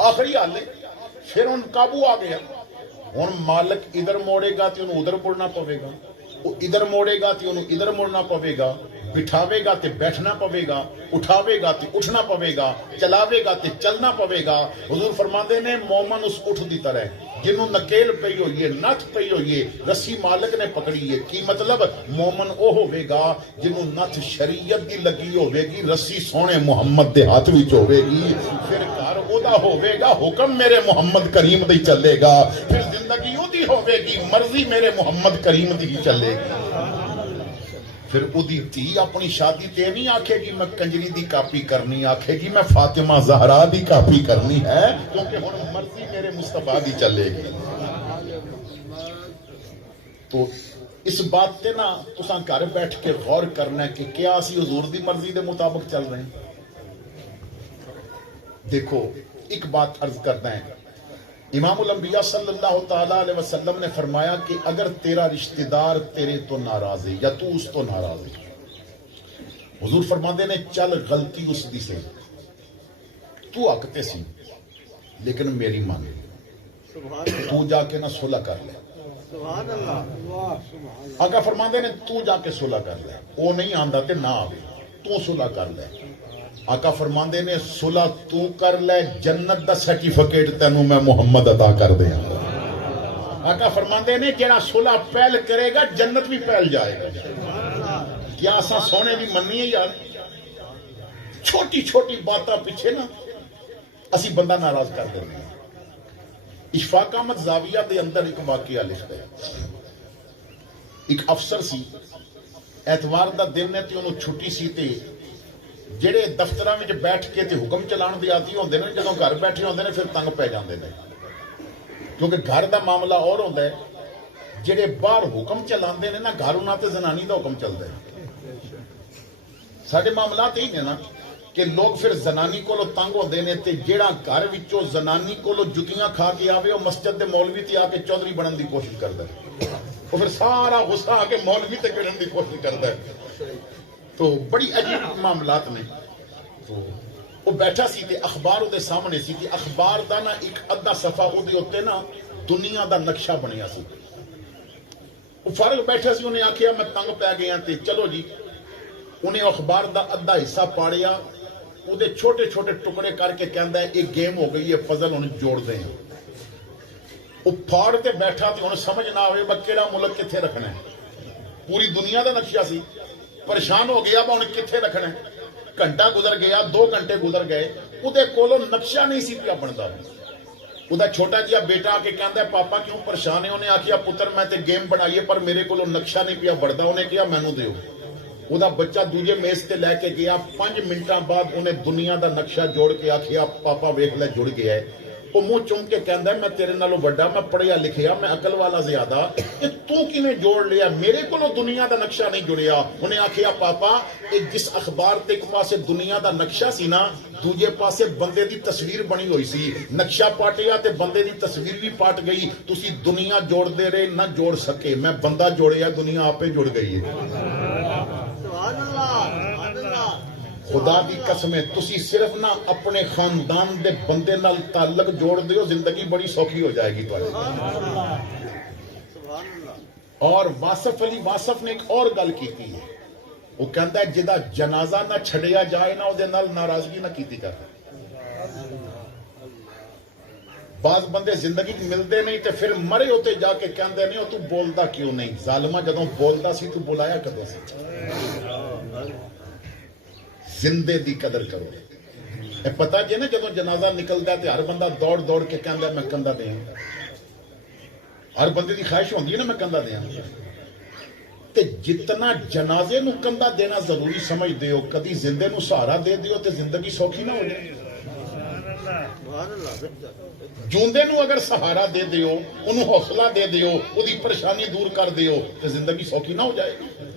آخری حل ہے پھر ہن قابو آ گیا. ہن مالک ادھر موڑے گا تے انہوں ادھر مڑنا پوے گا، وہ ادھر موڑے گا تے انہوں ادھر مڑنا پوے گا. بٹھاوے گا تے بیٹھنا پوے گا، اٹھاوے گا تے اٹھنا پوے گا، چلاوے گا تے چلنا پوے گا. حضور فرماندے نے مومن اس اٹھ دی طرح جنہوں نکیل پئی ہوئی ہے نتھ پئی ہوئی ہے رسی مالک نے پکڑی ہے. کی مطلب مومن او ہوے گا جنہوں نتھ شریعت دی لگی ہوے گی، رسی سونے محمد دے ہاتھ وچ ہوے گی. پھر گھر او دا ہوے گا، حکم میرے محمد کریم دی چلے گا. پھر زندگی او دی ہوے گی، مرضی میرے محمد کریم دی چلے گی. پھر او دی تھی اپنی شادی تے نہیں آکھے گی میں کنجری دی کاپی کرنی، آکھے گی میں فاطمہ زہرا دی کاپی کرنی ہے، کیونکہ ہن مرضی میرے مصطفیٰ دی چلے گی. تو اس بات تے نا تساں گھر بیٹھ کے غور کرنا ہے کہ کیا اسی حضور دی مرضی دے مطابق چل رہے ہیں. دیکھو ایک بات عرض کرنا ہے، امام الانبیاء صلی اللہ تعالی علیہ وسلم نے فرمایا کہ اگر تیرا رشتہ دار تیرے تو ناراض ہے یا تو اس تو ناراض ہے، حضور فرماندے نے چل غلطی اس دی سے، تو حق سی لیکن میری مان، تو جا کے نہ صلح کر لے۔ آقا فرماندے نے تو جا کے صلح کر لے، وہ نہیں آندا تے نہ آوے، تو صلح کر لے۔ آقا فرماندے نے صلح تو کر لے، جنت دا سرٹیفکیٹ تینوں میں محمد عطا کر دیا۔ آقا فرماندے نے جڑا صلح پہل کرے گا جنت بھی پہل جائے گا۔ کیا اساں سونے بھی مننی ہے یار؟ چھوٹی چھوٹی باتاں پیچھے نا اسی بندہ ناراض کر دینے ہیں۔ اشفاق احمد زاویہ دے اندر ایک واقعہ لکھتا ہے، ایک افسر سی، ایتوار دا دن ہے تے انہوں چھٹی سی تے جڑے دفتراں وچ بیٹھ کے تے حکم چلان دے عادی ہوندے نے، جدوں گھر بیٹھے ہوندے نے پھر تنگ پہ جاندے نے، کیونکہ گھر دا معاملہ اور ہوندا ہے۔ جڑے باہر حکم چلاندے نے نا، گھر انہاں تے زنانی دا حکم چلدا ہے۔ ساڈے معاملات یہی نے نا کہ لوگ پھر زنانی کولو تنگ ہوندے نے تے جیڑا گھر وچوں زنانی کولو جتیاں کھا کے آوے وہ مسجد دے مولوی تے آ کے چودھری بنن دی کوشش کردا ہے، وہ پھر سارا غصہ آ کے مولوی تے گرن دی کوشش کردا ہے۔ تو بڑی عجیب معاملات نے۔ تو وہ بیٹھا سی تے اخبار دے سامنے سی تے اخبار دا نا ایک ادھا صفحہ او دے اوتے نا دنیا دا نقشہ بنیا سی۔ وہ فارغ بیٹھا سی، انہیں آکھیا میں تنگ پہ گیا تے چلو جی، انہیں اخبار دا ادھا حصہ پاڑیا، وہ دے چھوٹے چھوٹے ٹکڑے کر کے کہندا ہے ایک گیم ہو گئی ہے، پزل انہیں جوڑ دیں۔ وہ پھاڑ تے بیٹھا تے انہیں سمجھ نہ آوے با کیڑا ملک کتھے رکھنا ہے، پوری دنیا دا نقشہ سی، پریشان ہو گیا با انہیں کتھے رکھنا ہے۔ گھنٹہ گزر گیا، 2 گھنٹے گزر گئے، وہ دے کولو نقشہ نہیں سی پیا بندا۔ وہ دا چھوٹا جیا بیٹا آ کے کہندا ہے پاپا کیوں پریشان ہے؟ انہیں آکھیا پتر میں تے گیم بنائیے پر میرے کولو نقشہ نہیں پیا بڑھدا۔ انہیں کہا مینوں دیو۔ وہ دا بچہ دوجے میز تے لے کے گیا، 5 منٹاں بعد انہیں دنیا دا نقشہ جوڑ کے آکھیا پاپا ویکھ لے جڑ گیا ہے۔ وہ منہ چوم کے کہندا ہے میں تیرے نالوں بڑا، میں پڑھیا لکھیا، میں عقل والا زیادہ، کہ تو کیویں جوڑ لیا؟ میرے کولو دنیا دا نقشہ نہیں جڑیا۔ انہیں آکھیا پاپا ایک جس اخبار تے ایک پاسے دنیا دا نقشہ سی نا، دوجے پاسے بندے دی تصویر بنی ہوئی سی، نقشہ پاٹیا تے بندے دی تصویر بھی پاٹ گئی، تسی دنیا جوڑ دے رہے نہ جوڑ سکے، میں بندہ جوڑیا، دنیا آپے جڑ گئی ہے۔ خدا دی قسم ہے تسی صرف نہ اپنے خاندان دے بندے نال تعلق جوڑ دیو، زندگی بڑی سوکھی ہو جائے گی تمہاری۔ اور واصف علی واصف نے ایک اور گل کیتی ہے، وہ کہندا ہے جدا جنازہ نہ چھڑیا جائے نا، اودے نال ناراضگی نہ کیتی جائے۔ بعض بندے زندگی ملدے نہیں تے پھر مرے ہوتے جا کے کہندے نہیں تو بولدا کیوں نہیں؟ ظالمہ جدوں بولدا سی تو بلایا کدوں سی؟ زندے دی قدر کرو۔ اے پتہ جے نا جدوں جنازہ نکلدا تے ہر بندہ دوڑ دوڑ کے کہندا میں کندھا دیاں، ہر بندے دی خواہش ہوندی ہے نا میں کندھا دیاں، تے جتنا جنازے نو کندھا دینا ضروری سمجھ دیو، کدی زندے نو سہارا دے دیو تے زندگی سوکھی نہ ہو جائے۔ جوندے نو اگر سہارا دے دیو، انہوں حوصلہ دے دیو، وہ دی پریشانی دور کر دیو تے زندگی سوکھی نہ ہو جائے گی۔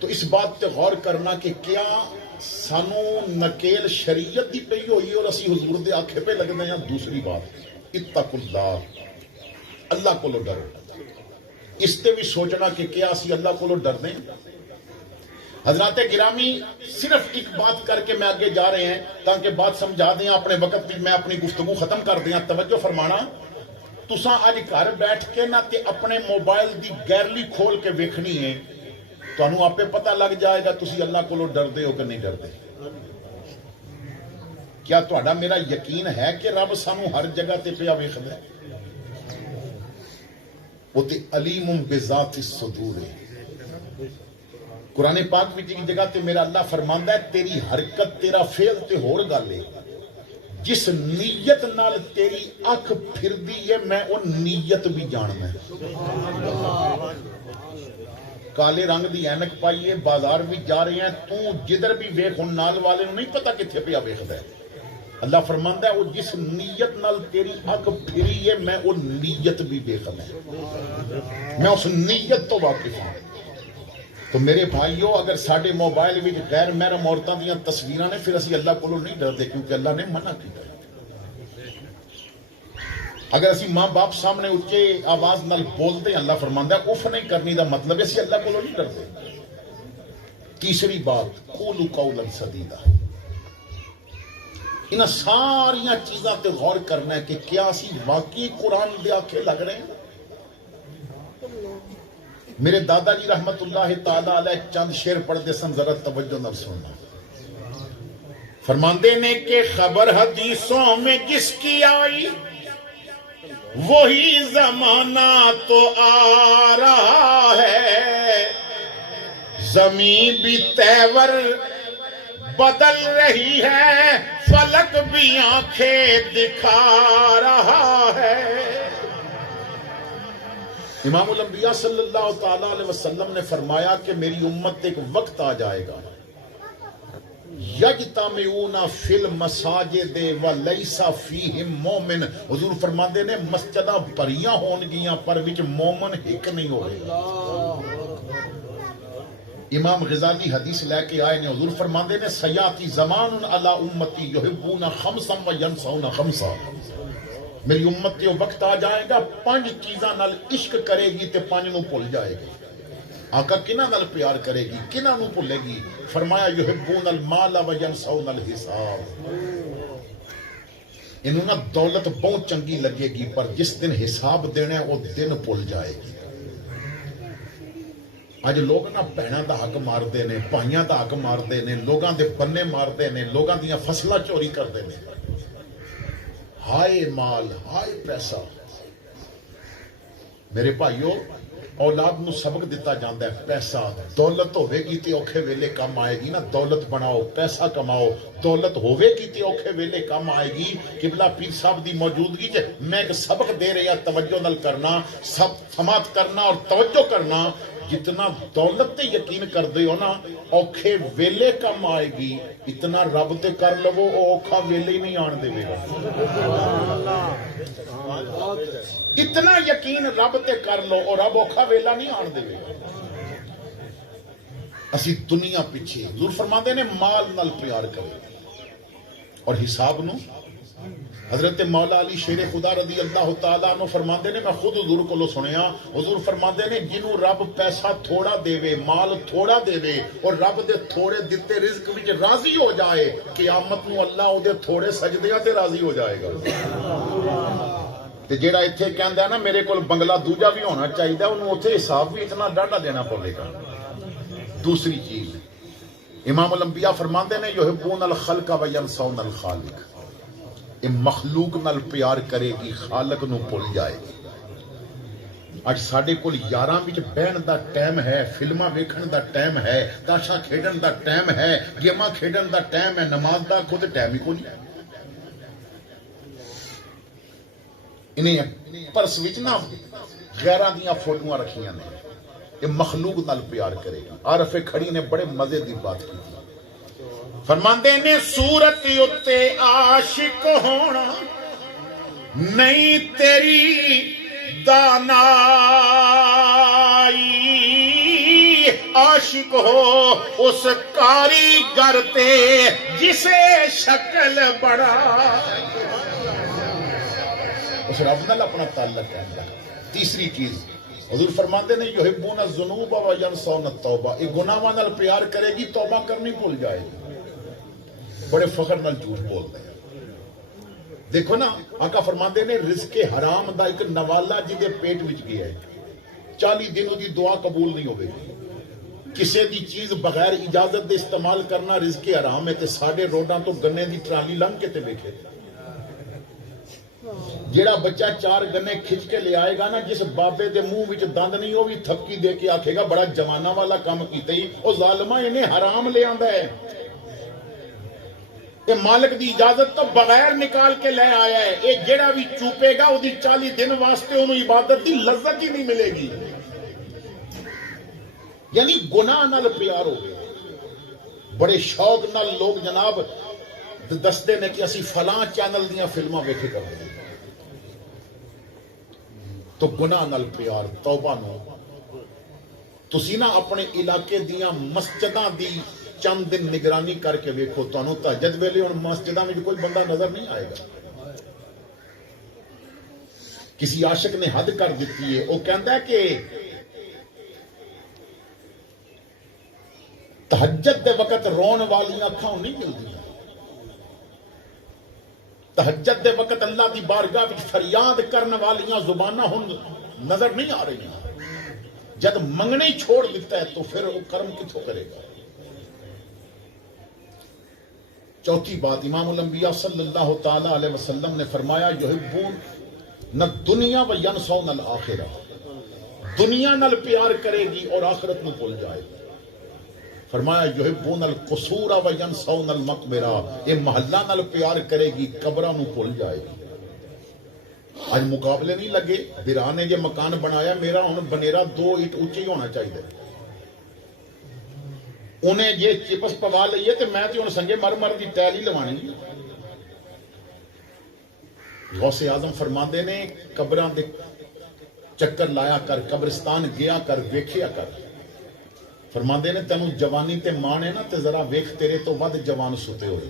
تو اس بات تے غور کرنا کہ کیا سانو نکیل شریعت دی پئی ہوئی اور اسی حضور دے آنکھے پہ لگنا ہے۔ دوسری بات اتقوا اللہ، اللہ کو لو ڈرو۔ اس تے بھی سوچنا کہ کیا اسی اللہ کو لو ڈر دیں۔ حضرات گرامی صرف ایک بات کر کے میں آگے جا رہے ہیں تاکہ بات سمجھا دیں، اپنے وقت بھی میں اپنی گفتگو ختم کر دیا۔ توجہ فرمانا، تساں اج گھر بیٹھ کے نہ تے اپنے موبائل دی گیلری کھول کے ویکھنی ہے، تانوں آپے پتہ لگ جائے گا تسی اللہ کو ڈردے ہو کہ نہیں ڈردے۔ کیا تہاڈا میرا یقین ہے کہ رب سانو ہر جگہ تے پیا ویکھدا ہے؟ وہ تے علیم بذات الصدور ہے۔ قرآن پاک وچ ایک جگہ تے میرا اللہ فرماندا ہے تیری حرکت تیرا فعل تے ہور گل ہے، جس نیت نال تیری اکھ پھردی ہے میں وہ نیت بھی جاننا ہے۔ کالے رنگ دی اینک پائیے بازار بھی جا رہے ہیں، تو جدھر بھی ویکھ ہن نال والے نوں نہیں پتا کتھے پیا ویکھدا ہے۔ اللہ فرماندا ہے وہ جس نیت نال تیری اکھ پھری ہے میں وہ نیت بھی ویکھنا ہے، میں اس نیت تو واقف ہوں۔ تو میرے بھائیو اگر ساڈے موبائل وچ غیر محرم عورتاں دیاں تصویراں نے پھر اسی اللہ کولوں نہیں ڈردے، کیونکہ اللہ نے منع کیتا ہے۔ اگر اسی ماں باپ سامنے اچے آواز نال بولتے ہیں، اللہ فرماندا ہے اف نہیں کرنی دا مطلب ہے اسی اللہ کو نہیں کرتے۔ تیسری بات، قولوا قولا سدیدا، انہاں ساریاں چیزاں تے غور کرنا ہے کہ کیا اسی واقعی قرآن دے آکھے لگ رہے ہیں۔ میرے دادا جی رحمت اللہ تعالی علیہ چند شعر پڑھتے سن، ذرا توجہ نال سننا۔ فرماندے نے کہ خبر حدیثوں میں جس کی آئی وہی زمانہ تو آ رہا ہے، زمین بھی تیور بدل رہی ہے، فلک بھی آنکھیں دکھا رہا ہے۔ امام الانبیاء صلی اللہ تعالی علیہ وسلم نے فرمایا کہ میری امت ایک وقت آ جائے گا، یجتمعون فی المساجد ولیس فیہم مومن، حضور فرماندے نے مسجداں بھریاں ہون گیاں پر وچ مومن ایک نہیں ہوئے۔ امام غزالی حدیث لے کے آئے نے، حضور فرماندے نے سیاتی زمان علی امتی یحبون خمسا وینسون خمسا، میری امت یہ وقت آ جائے گا 5 چیزاں نال عشق کرے گی تے 5 نو بھول جائے گی۔ آقا کنہ نال پیار کرے گی، کنہ نو بھولے گی؟ فرمایا یحبون المال وینسون الحساب، انہوں نہ دولت بہت چنگی لگے گی پر جس دن حساب دینا ہے وہ دن بھول جائے گی۔ اج لوگ نہ بہناں دا حق ماردے نے، بھائیاں دا حق ماردے نے، لوگاں دے بننے ماردے نے، لوگاں دیاں فصلاں چوری کردے نے۔ ہائے مال، ہائے پیسہ۔ میرے بھائیو، اولاد نو سبق دیتا جاندا ہے، پیسہ دولت ہوے گی تے اوکھے ویلے کم آئے گی نا، دولت بناؤ، پیسہ کماؤ، دولت ہوے گی تے اوکھے ویلے کم آئے گی۔ قبلہ پیر صاحب دی موجودگی چ میں ایک سبق دے رہا، توجہ نال کرنا، سب سماعت کرنا اور توجہ کرنا۔ جتنا دولت تے یقین کر دے ہو نا اوکھے ویلے کم آئے گی، اتنا رب تے کر لو او اوکھا ویلے ہی نہیں آن دے گا۔ اتنا یقین رب تے کر لو اور رب اوکھا ویلا نہیں آن دے گا۔ اسی دنیا پیچھے، حضور فرماندے نے مال نال پیار کرے اور حساب نو۔ حضرت مولا علی شیر خدا رضی اللہ تعالیٰ عنہ فرماندے نے، میں خود حضور کو سنیا، حضور فرماندے نے جنوں رب پیسہ تھوڑا دے وے، مال تھوڑا دے وے اور رب دے تھوڑے دیتے رزق وچ راضی ہو جائے، قیامت نو اللہ او دے تھوڑے سجدیاں تے راضی ہو جائے گا۔ تے جیڑا ایتھے کہندا ہے نا میرے کول بنگلہ دوجا بھی ہونا چاہیے، انہوں اوتھے حساب بھی اتنا ڈاڈا دینا پڑے گا۔ دوسری چیز، امام الانبیاء فرماندے نے یحبون الخلق وینسون الخالق، یہ مخلوق نال پیار کرے گی، خالق نو بھول جائے گی۔ اج ساڈے کول یاراں وچ بہن دا ٹائم ہے، فلماں ویکھن دا ٹائم ہے، تاشا کھیڈن دا ٹائم ہے، گیماں کھیڈن دا ٹائم ہے، نماز دا خود ٹائم ہی کوئی نہیں۔ انہیں پرس وچ نہ غیراں دیاں فوٹواں رکھیاں نے، یہ مخلوق نال پیار کرے گی۔ عارف کھڑی نے بڑے مزے دی بات کی، فرماندے نے صورت اتے عاشق ہونا نہیں تیری دانائی، عاشق ہو اس کاریگر تے جسے شکل بڑا، اس رب نال اپنا تعلق ہے۔ تیسری چیز حضور فرماندے نے یحبون الذنوب وینسون التوبہ، یہ گناہاں نال پیار کرے گی، توبہ کرنی بھول جائے گی۔ بڑے فخر نال جھوٹ بولتے ہیں۔ دیکھو نا آقا فرماندے نے رزق حرام دا ایک نوالا جی دے پیٹ وچ گیا ہے، 40 دن دی دعا قبول نہیں ہوگی۔ کسے دی چیز بغیر اجازت دے استعمال کرنا رزق حرام ہے، تے ساڈے روڈاں تو گنے دی ٹرالی لنگ کے تے ویکھے، جیڑا بچہ 4 گنے کھچ کے لے آئے گا نا، جس بابے دے منہ وچ دند نہیں ہو بھی تھپکی دے کے آکھے گا بڑا جوانہ والا کام کیتا ہی، او ظالمہ انہیں حرام لے آندا ہے، یہ مالک دی اجازت تو بغیر نکال کے لے آیا ہے۔ یہ جیڑا بھی چوپے گا وہ 40 دن واسطے انہوں عبادت دی لذت ہی نہیں ملے گی۔ یعنی گناہ نال پیار ہو گیا۔ بڑے شوق نال لوگ جناب دستے نے کہ اسی فلاں چینل دیاں فلماں ویکھے کرتے ہیں، تو گناہ نال پیار، توبہ نو۔ تسی نا اپنے علاقے دیاں مسجداں دی چند دن نگرانی کر کے ویکھو، تانوں تہجد ویلے ہن مسجداں وچ کوئی بندہ نظر نہیں آئے گا۔ کسی عاشق نے حد کر دیتی ہے، وہ کہتا ہے کہ تہجد دے وقت رون والی اکھاں نہیں ملدی، تہجد دے وقت اللہ دی بارگاہ وچ فریاد کرن والیاں زباناں ہن نظر نہیں آ رہی، جد منگنے ہی چھوڑ دیتا ہے تو پھر وہ کرم کتوں کرے گا؟ چوتھی بات، امام الانبیاء صلی اللہ تعالی علیہ وسلم نے فرمایا یحبون نہ دنیا و ینسون الآخرہ، دنیا نال پیار کرے گی اور آخرت نو بھول جائے گی۔ فرمایا یحبون القصور و ینسون المقبرہ، یہ محلہ نال پیار کرے گی، قبراں نو بھول جائے گی۔ آج مقابلے نہیں لگے، برا نے یہ مکان بنایا، میرا ہن بنیرا 2 اینٹ اونچی ہونا چاہیے، انہیں یہ چپس پوا لئیے تو میں تو ہن سنگے مر دی ٹیل ہی لوانی۔ غوث اعظم فرماندے نے قبراں دے چکر لایا کر، قبرستان گیا کر، ویکھیا کر۔ فرماندے نے تینوں جوانی تے ماں ہے نا تے ذرا ویکھ تیرے تو ود جوان ستے ہوئے،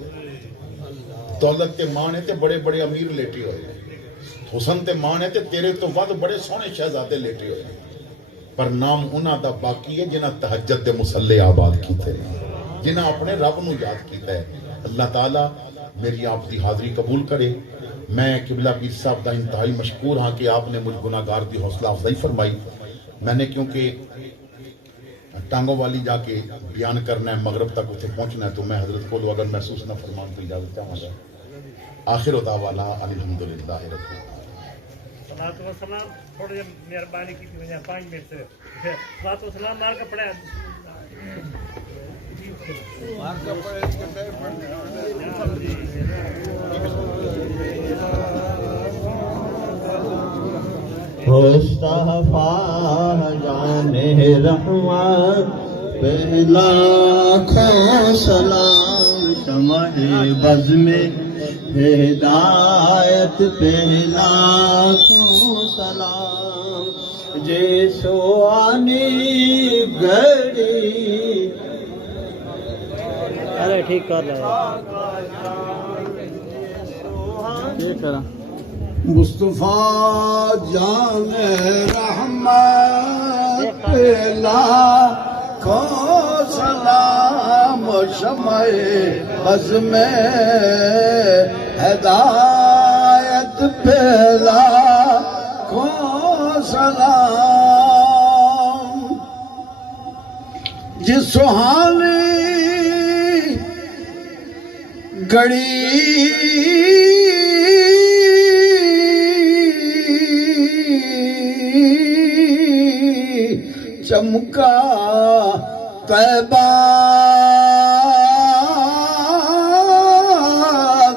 دولت تے ماں ہے تے بڑے بڑے امیر لیٹے ہوئے، حسن تے ماں ہے تے تیرے تو ود بڑے سونے شہزادے لیٹے ہوئے، پر نام انہاں دا باقی ہے جنہاں تہجد دے مصلے آباد کیتے ہیں، جنہاں اپنے رب نو یاد کیتا ہے۔ اللہ تعالیٰ میری آپ دی حاضری قبول کرے۔ میں قبلہ پیر صاحب دا انتہائی مشکور ہاں کہ آپ نے مجھ گناہگار دی حوصلہ افزائی فرمائی۔ میں نے کیونکہ ٹانگوں والی جا کے بیان کرنا ہے، مغرب تک اتنے پہنچنا ہے، تو میں حضرت کو اگر محسوس نہ فرمان تو اجازت چاہوں گا۔ آخر دعوانا الحمدللہ رب العالمین۔ صلاۃ و سلام تھوڑی جی مہربانی کی تھی 5 منٹ سے صلاۃ و سلام مار کے پڑھے مصطفیٰ جان رحمت پہلا کھو سلام، شمع بز میں ہدایت پہلا کھو سلام، جیسو آنی گھڑی ارے ٹھیک کر رہا مصطفیٰ جان رحمت پہلا کھو سلام، شمع بز میں ہدایت پہلا کھو سلام، جس سہانی گھڑی چمکا طیبہ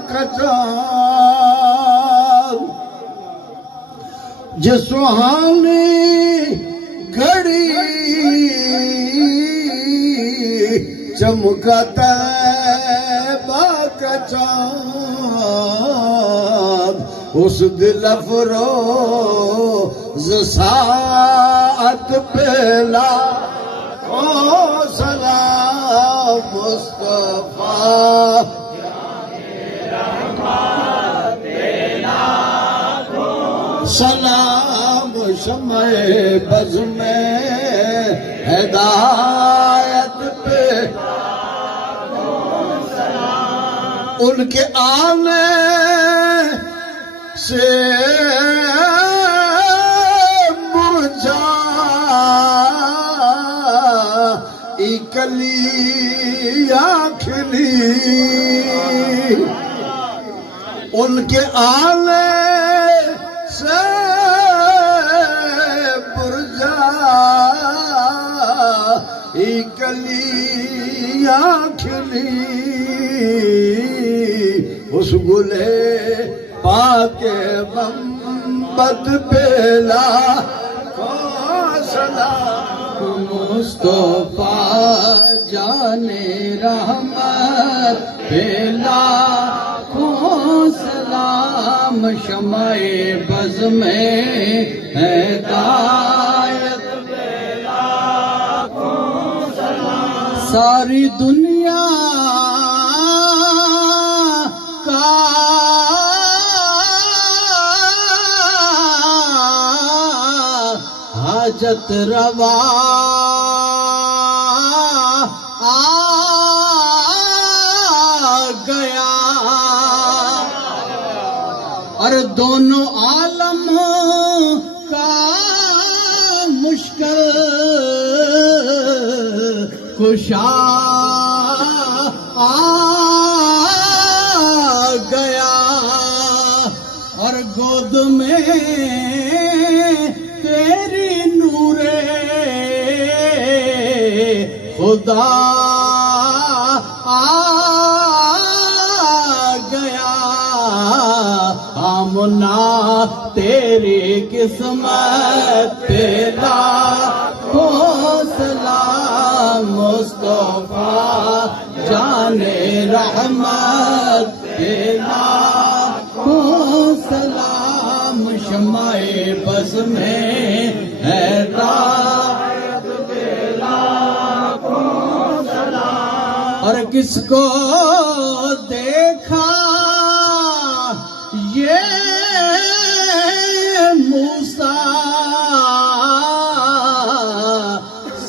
کا چاند، جس سہانی گھڑی چمکا طیبہ کا چاند، اس دل افروز ساعت پہلا کھو سلام، مصطفیٰ سلام، شمع بز میں ہدایت پہ ان کے آنے سے مرجائی کلیاں کھلی، ان کے آنے سے مرجائی کلیاں کھلی، اس گلے پاک محمد پہلا کھو سلام، مصطفیٰ جان رحمت پہلا کھو سلام، شمع بز میں ہدایت پہلا کھو سلام، ساری دنیا کا حاجت روا آ گیا اور دونوں عالم کا مشکل کشا آ گیا اور گود میں تیری نور خدا آ گیا آمنا تیری قسمت پہ لاکھوں سلام مصطفیٰ جان رحمت پہ لاکھوں سلام شمع بز میں ہے ہدایت پہ لاکھوں سلام اور کس کو دیکھا یہ موسیٰ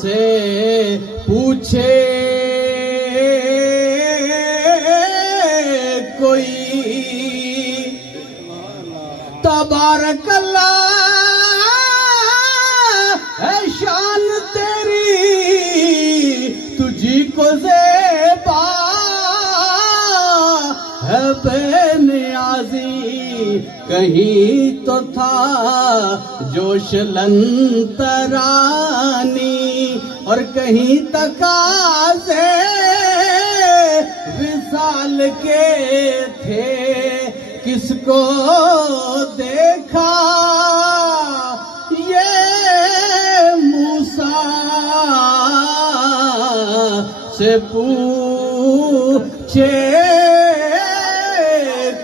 سے پوچھے کوئی تبارک اللہ ہے شان تیری تجھی کو زیبا ہے بے نیازی کہیں تو تھا جوش لنترانی اور کہیں تقاضے وصال کے تھے کس کو دیکھا یہ موسیٰ سے پوچھے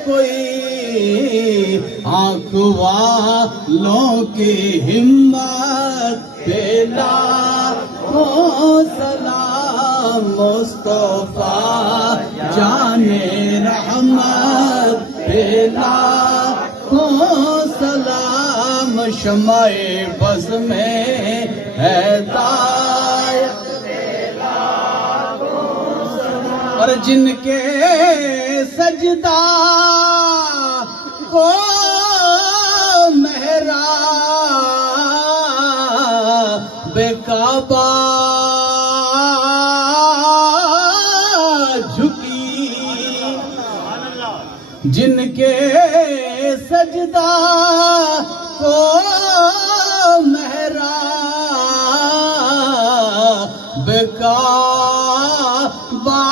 کوئی آنکھ والوں کی ہمت پہ لاکھوں سلام مصطفیٰ جان رحمت پہ لاکھوں سلام شمع بز میں ہدایت اور جن کے سجدہ کو محراب کعبہ جھکی جن کے سجدہ کو محراب کعبہ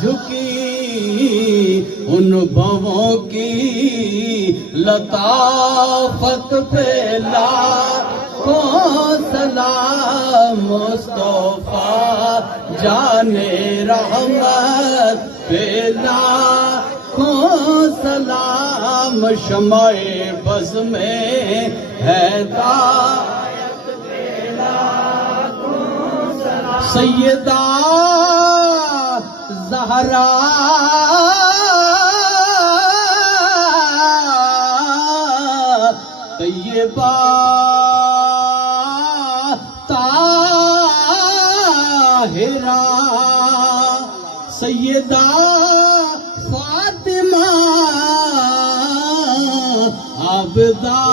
جھکی ان بھووں کی لطافت پہ لاکھوں سلام مصطفیٰ جان رحمت پہ لاکھوں سلام شمع بز میں ہدایت پہ لاکھوں سلام سیدہ زہرا طیبہ طاہرہ سیدہ فاطمہ عابدہ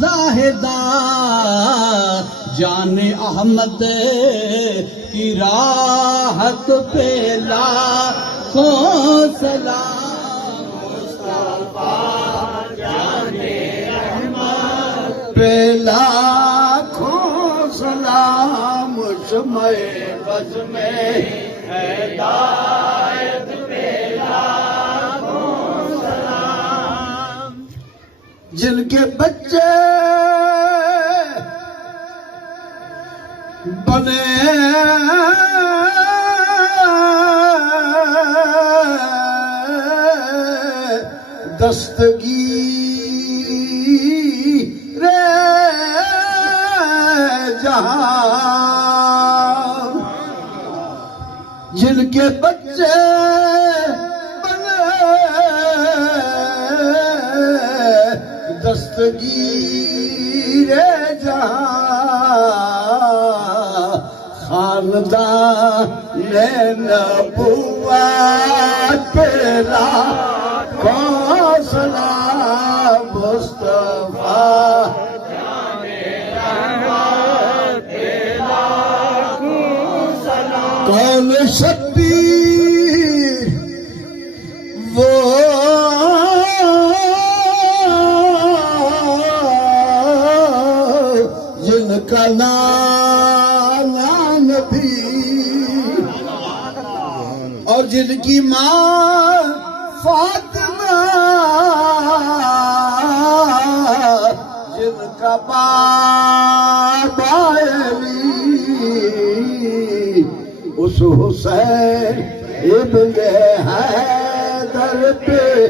زاہدہ جان احمد کی راحت پہ لاکھوں سلام پہ لاکھوں سلام شمع بز میں ہدایت پہ لاکھوں سلام جن کے بچے بنے دستگیر جہاں جن کے بچے بنے دست دستگیر جہاں خاندان نبوت پہلا کون سلام مصطفیٰ کون شبیر وہ جن کا نام نبی اور جن کی ماں فاطمہ جن کا باب علی اس حسین ابن حیدر پہ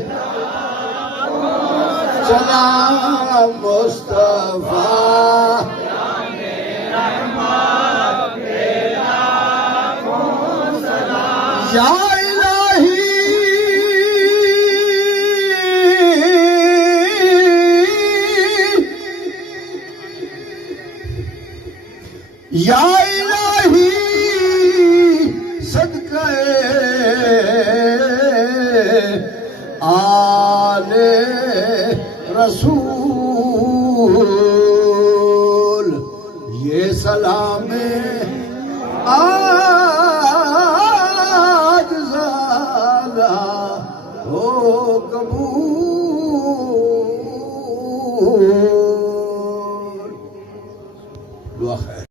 سلام مصطفیٰ یا الہی یا الہی صدقہ آل رسول یہ سلام آج زالہ ہو قبول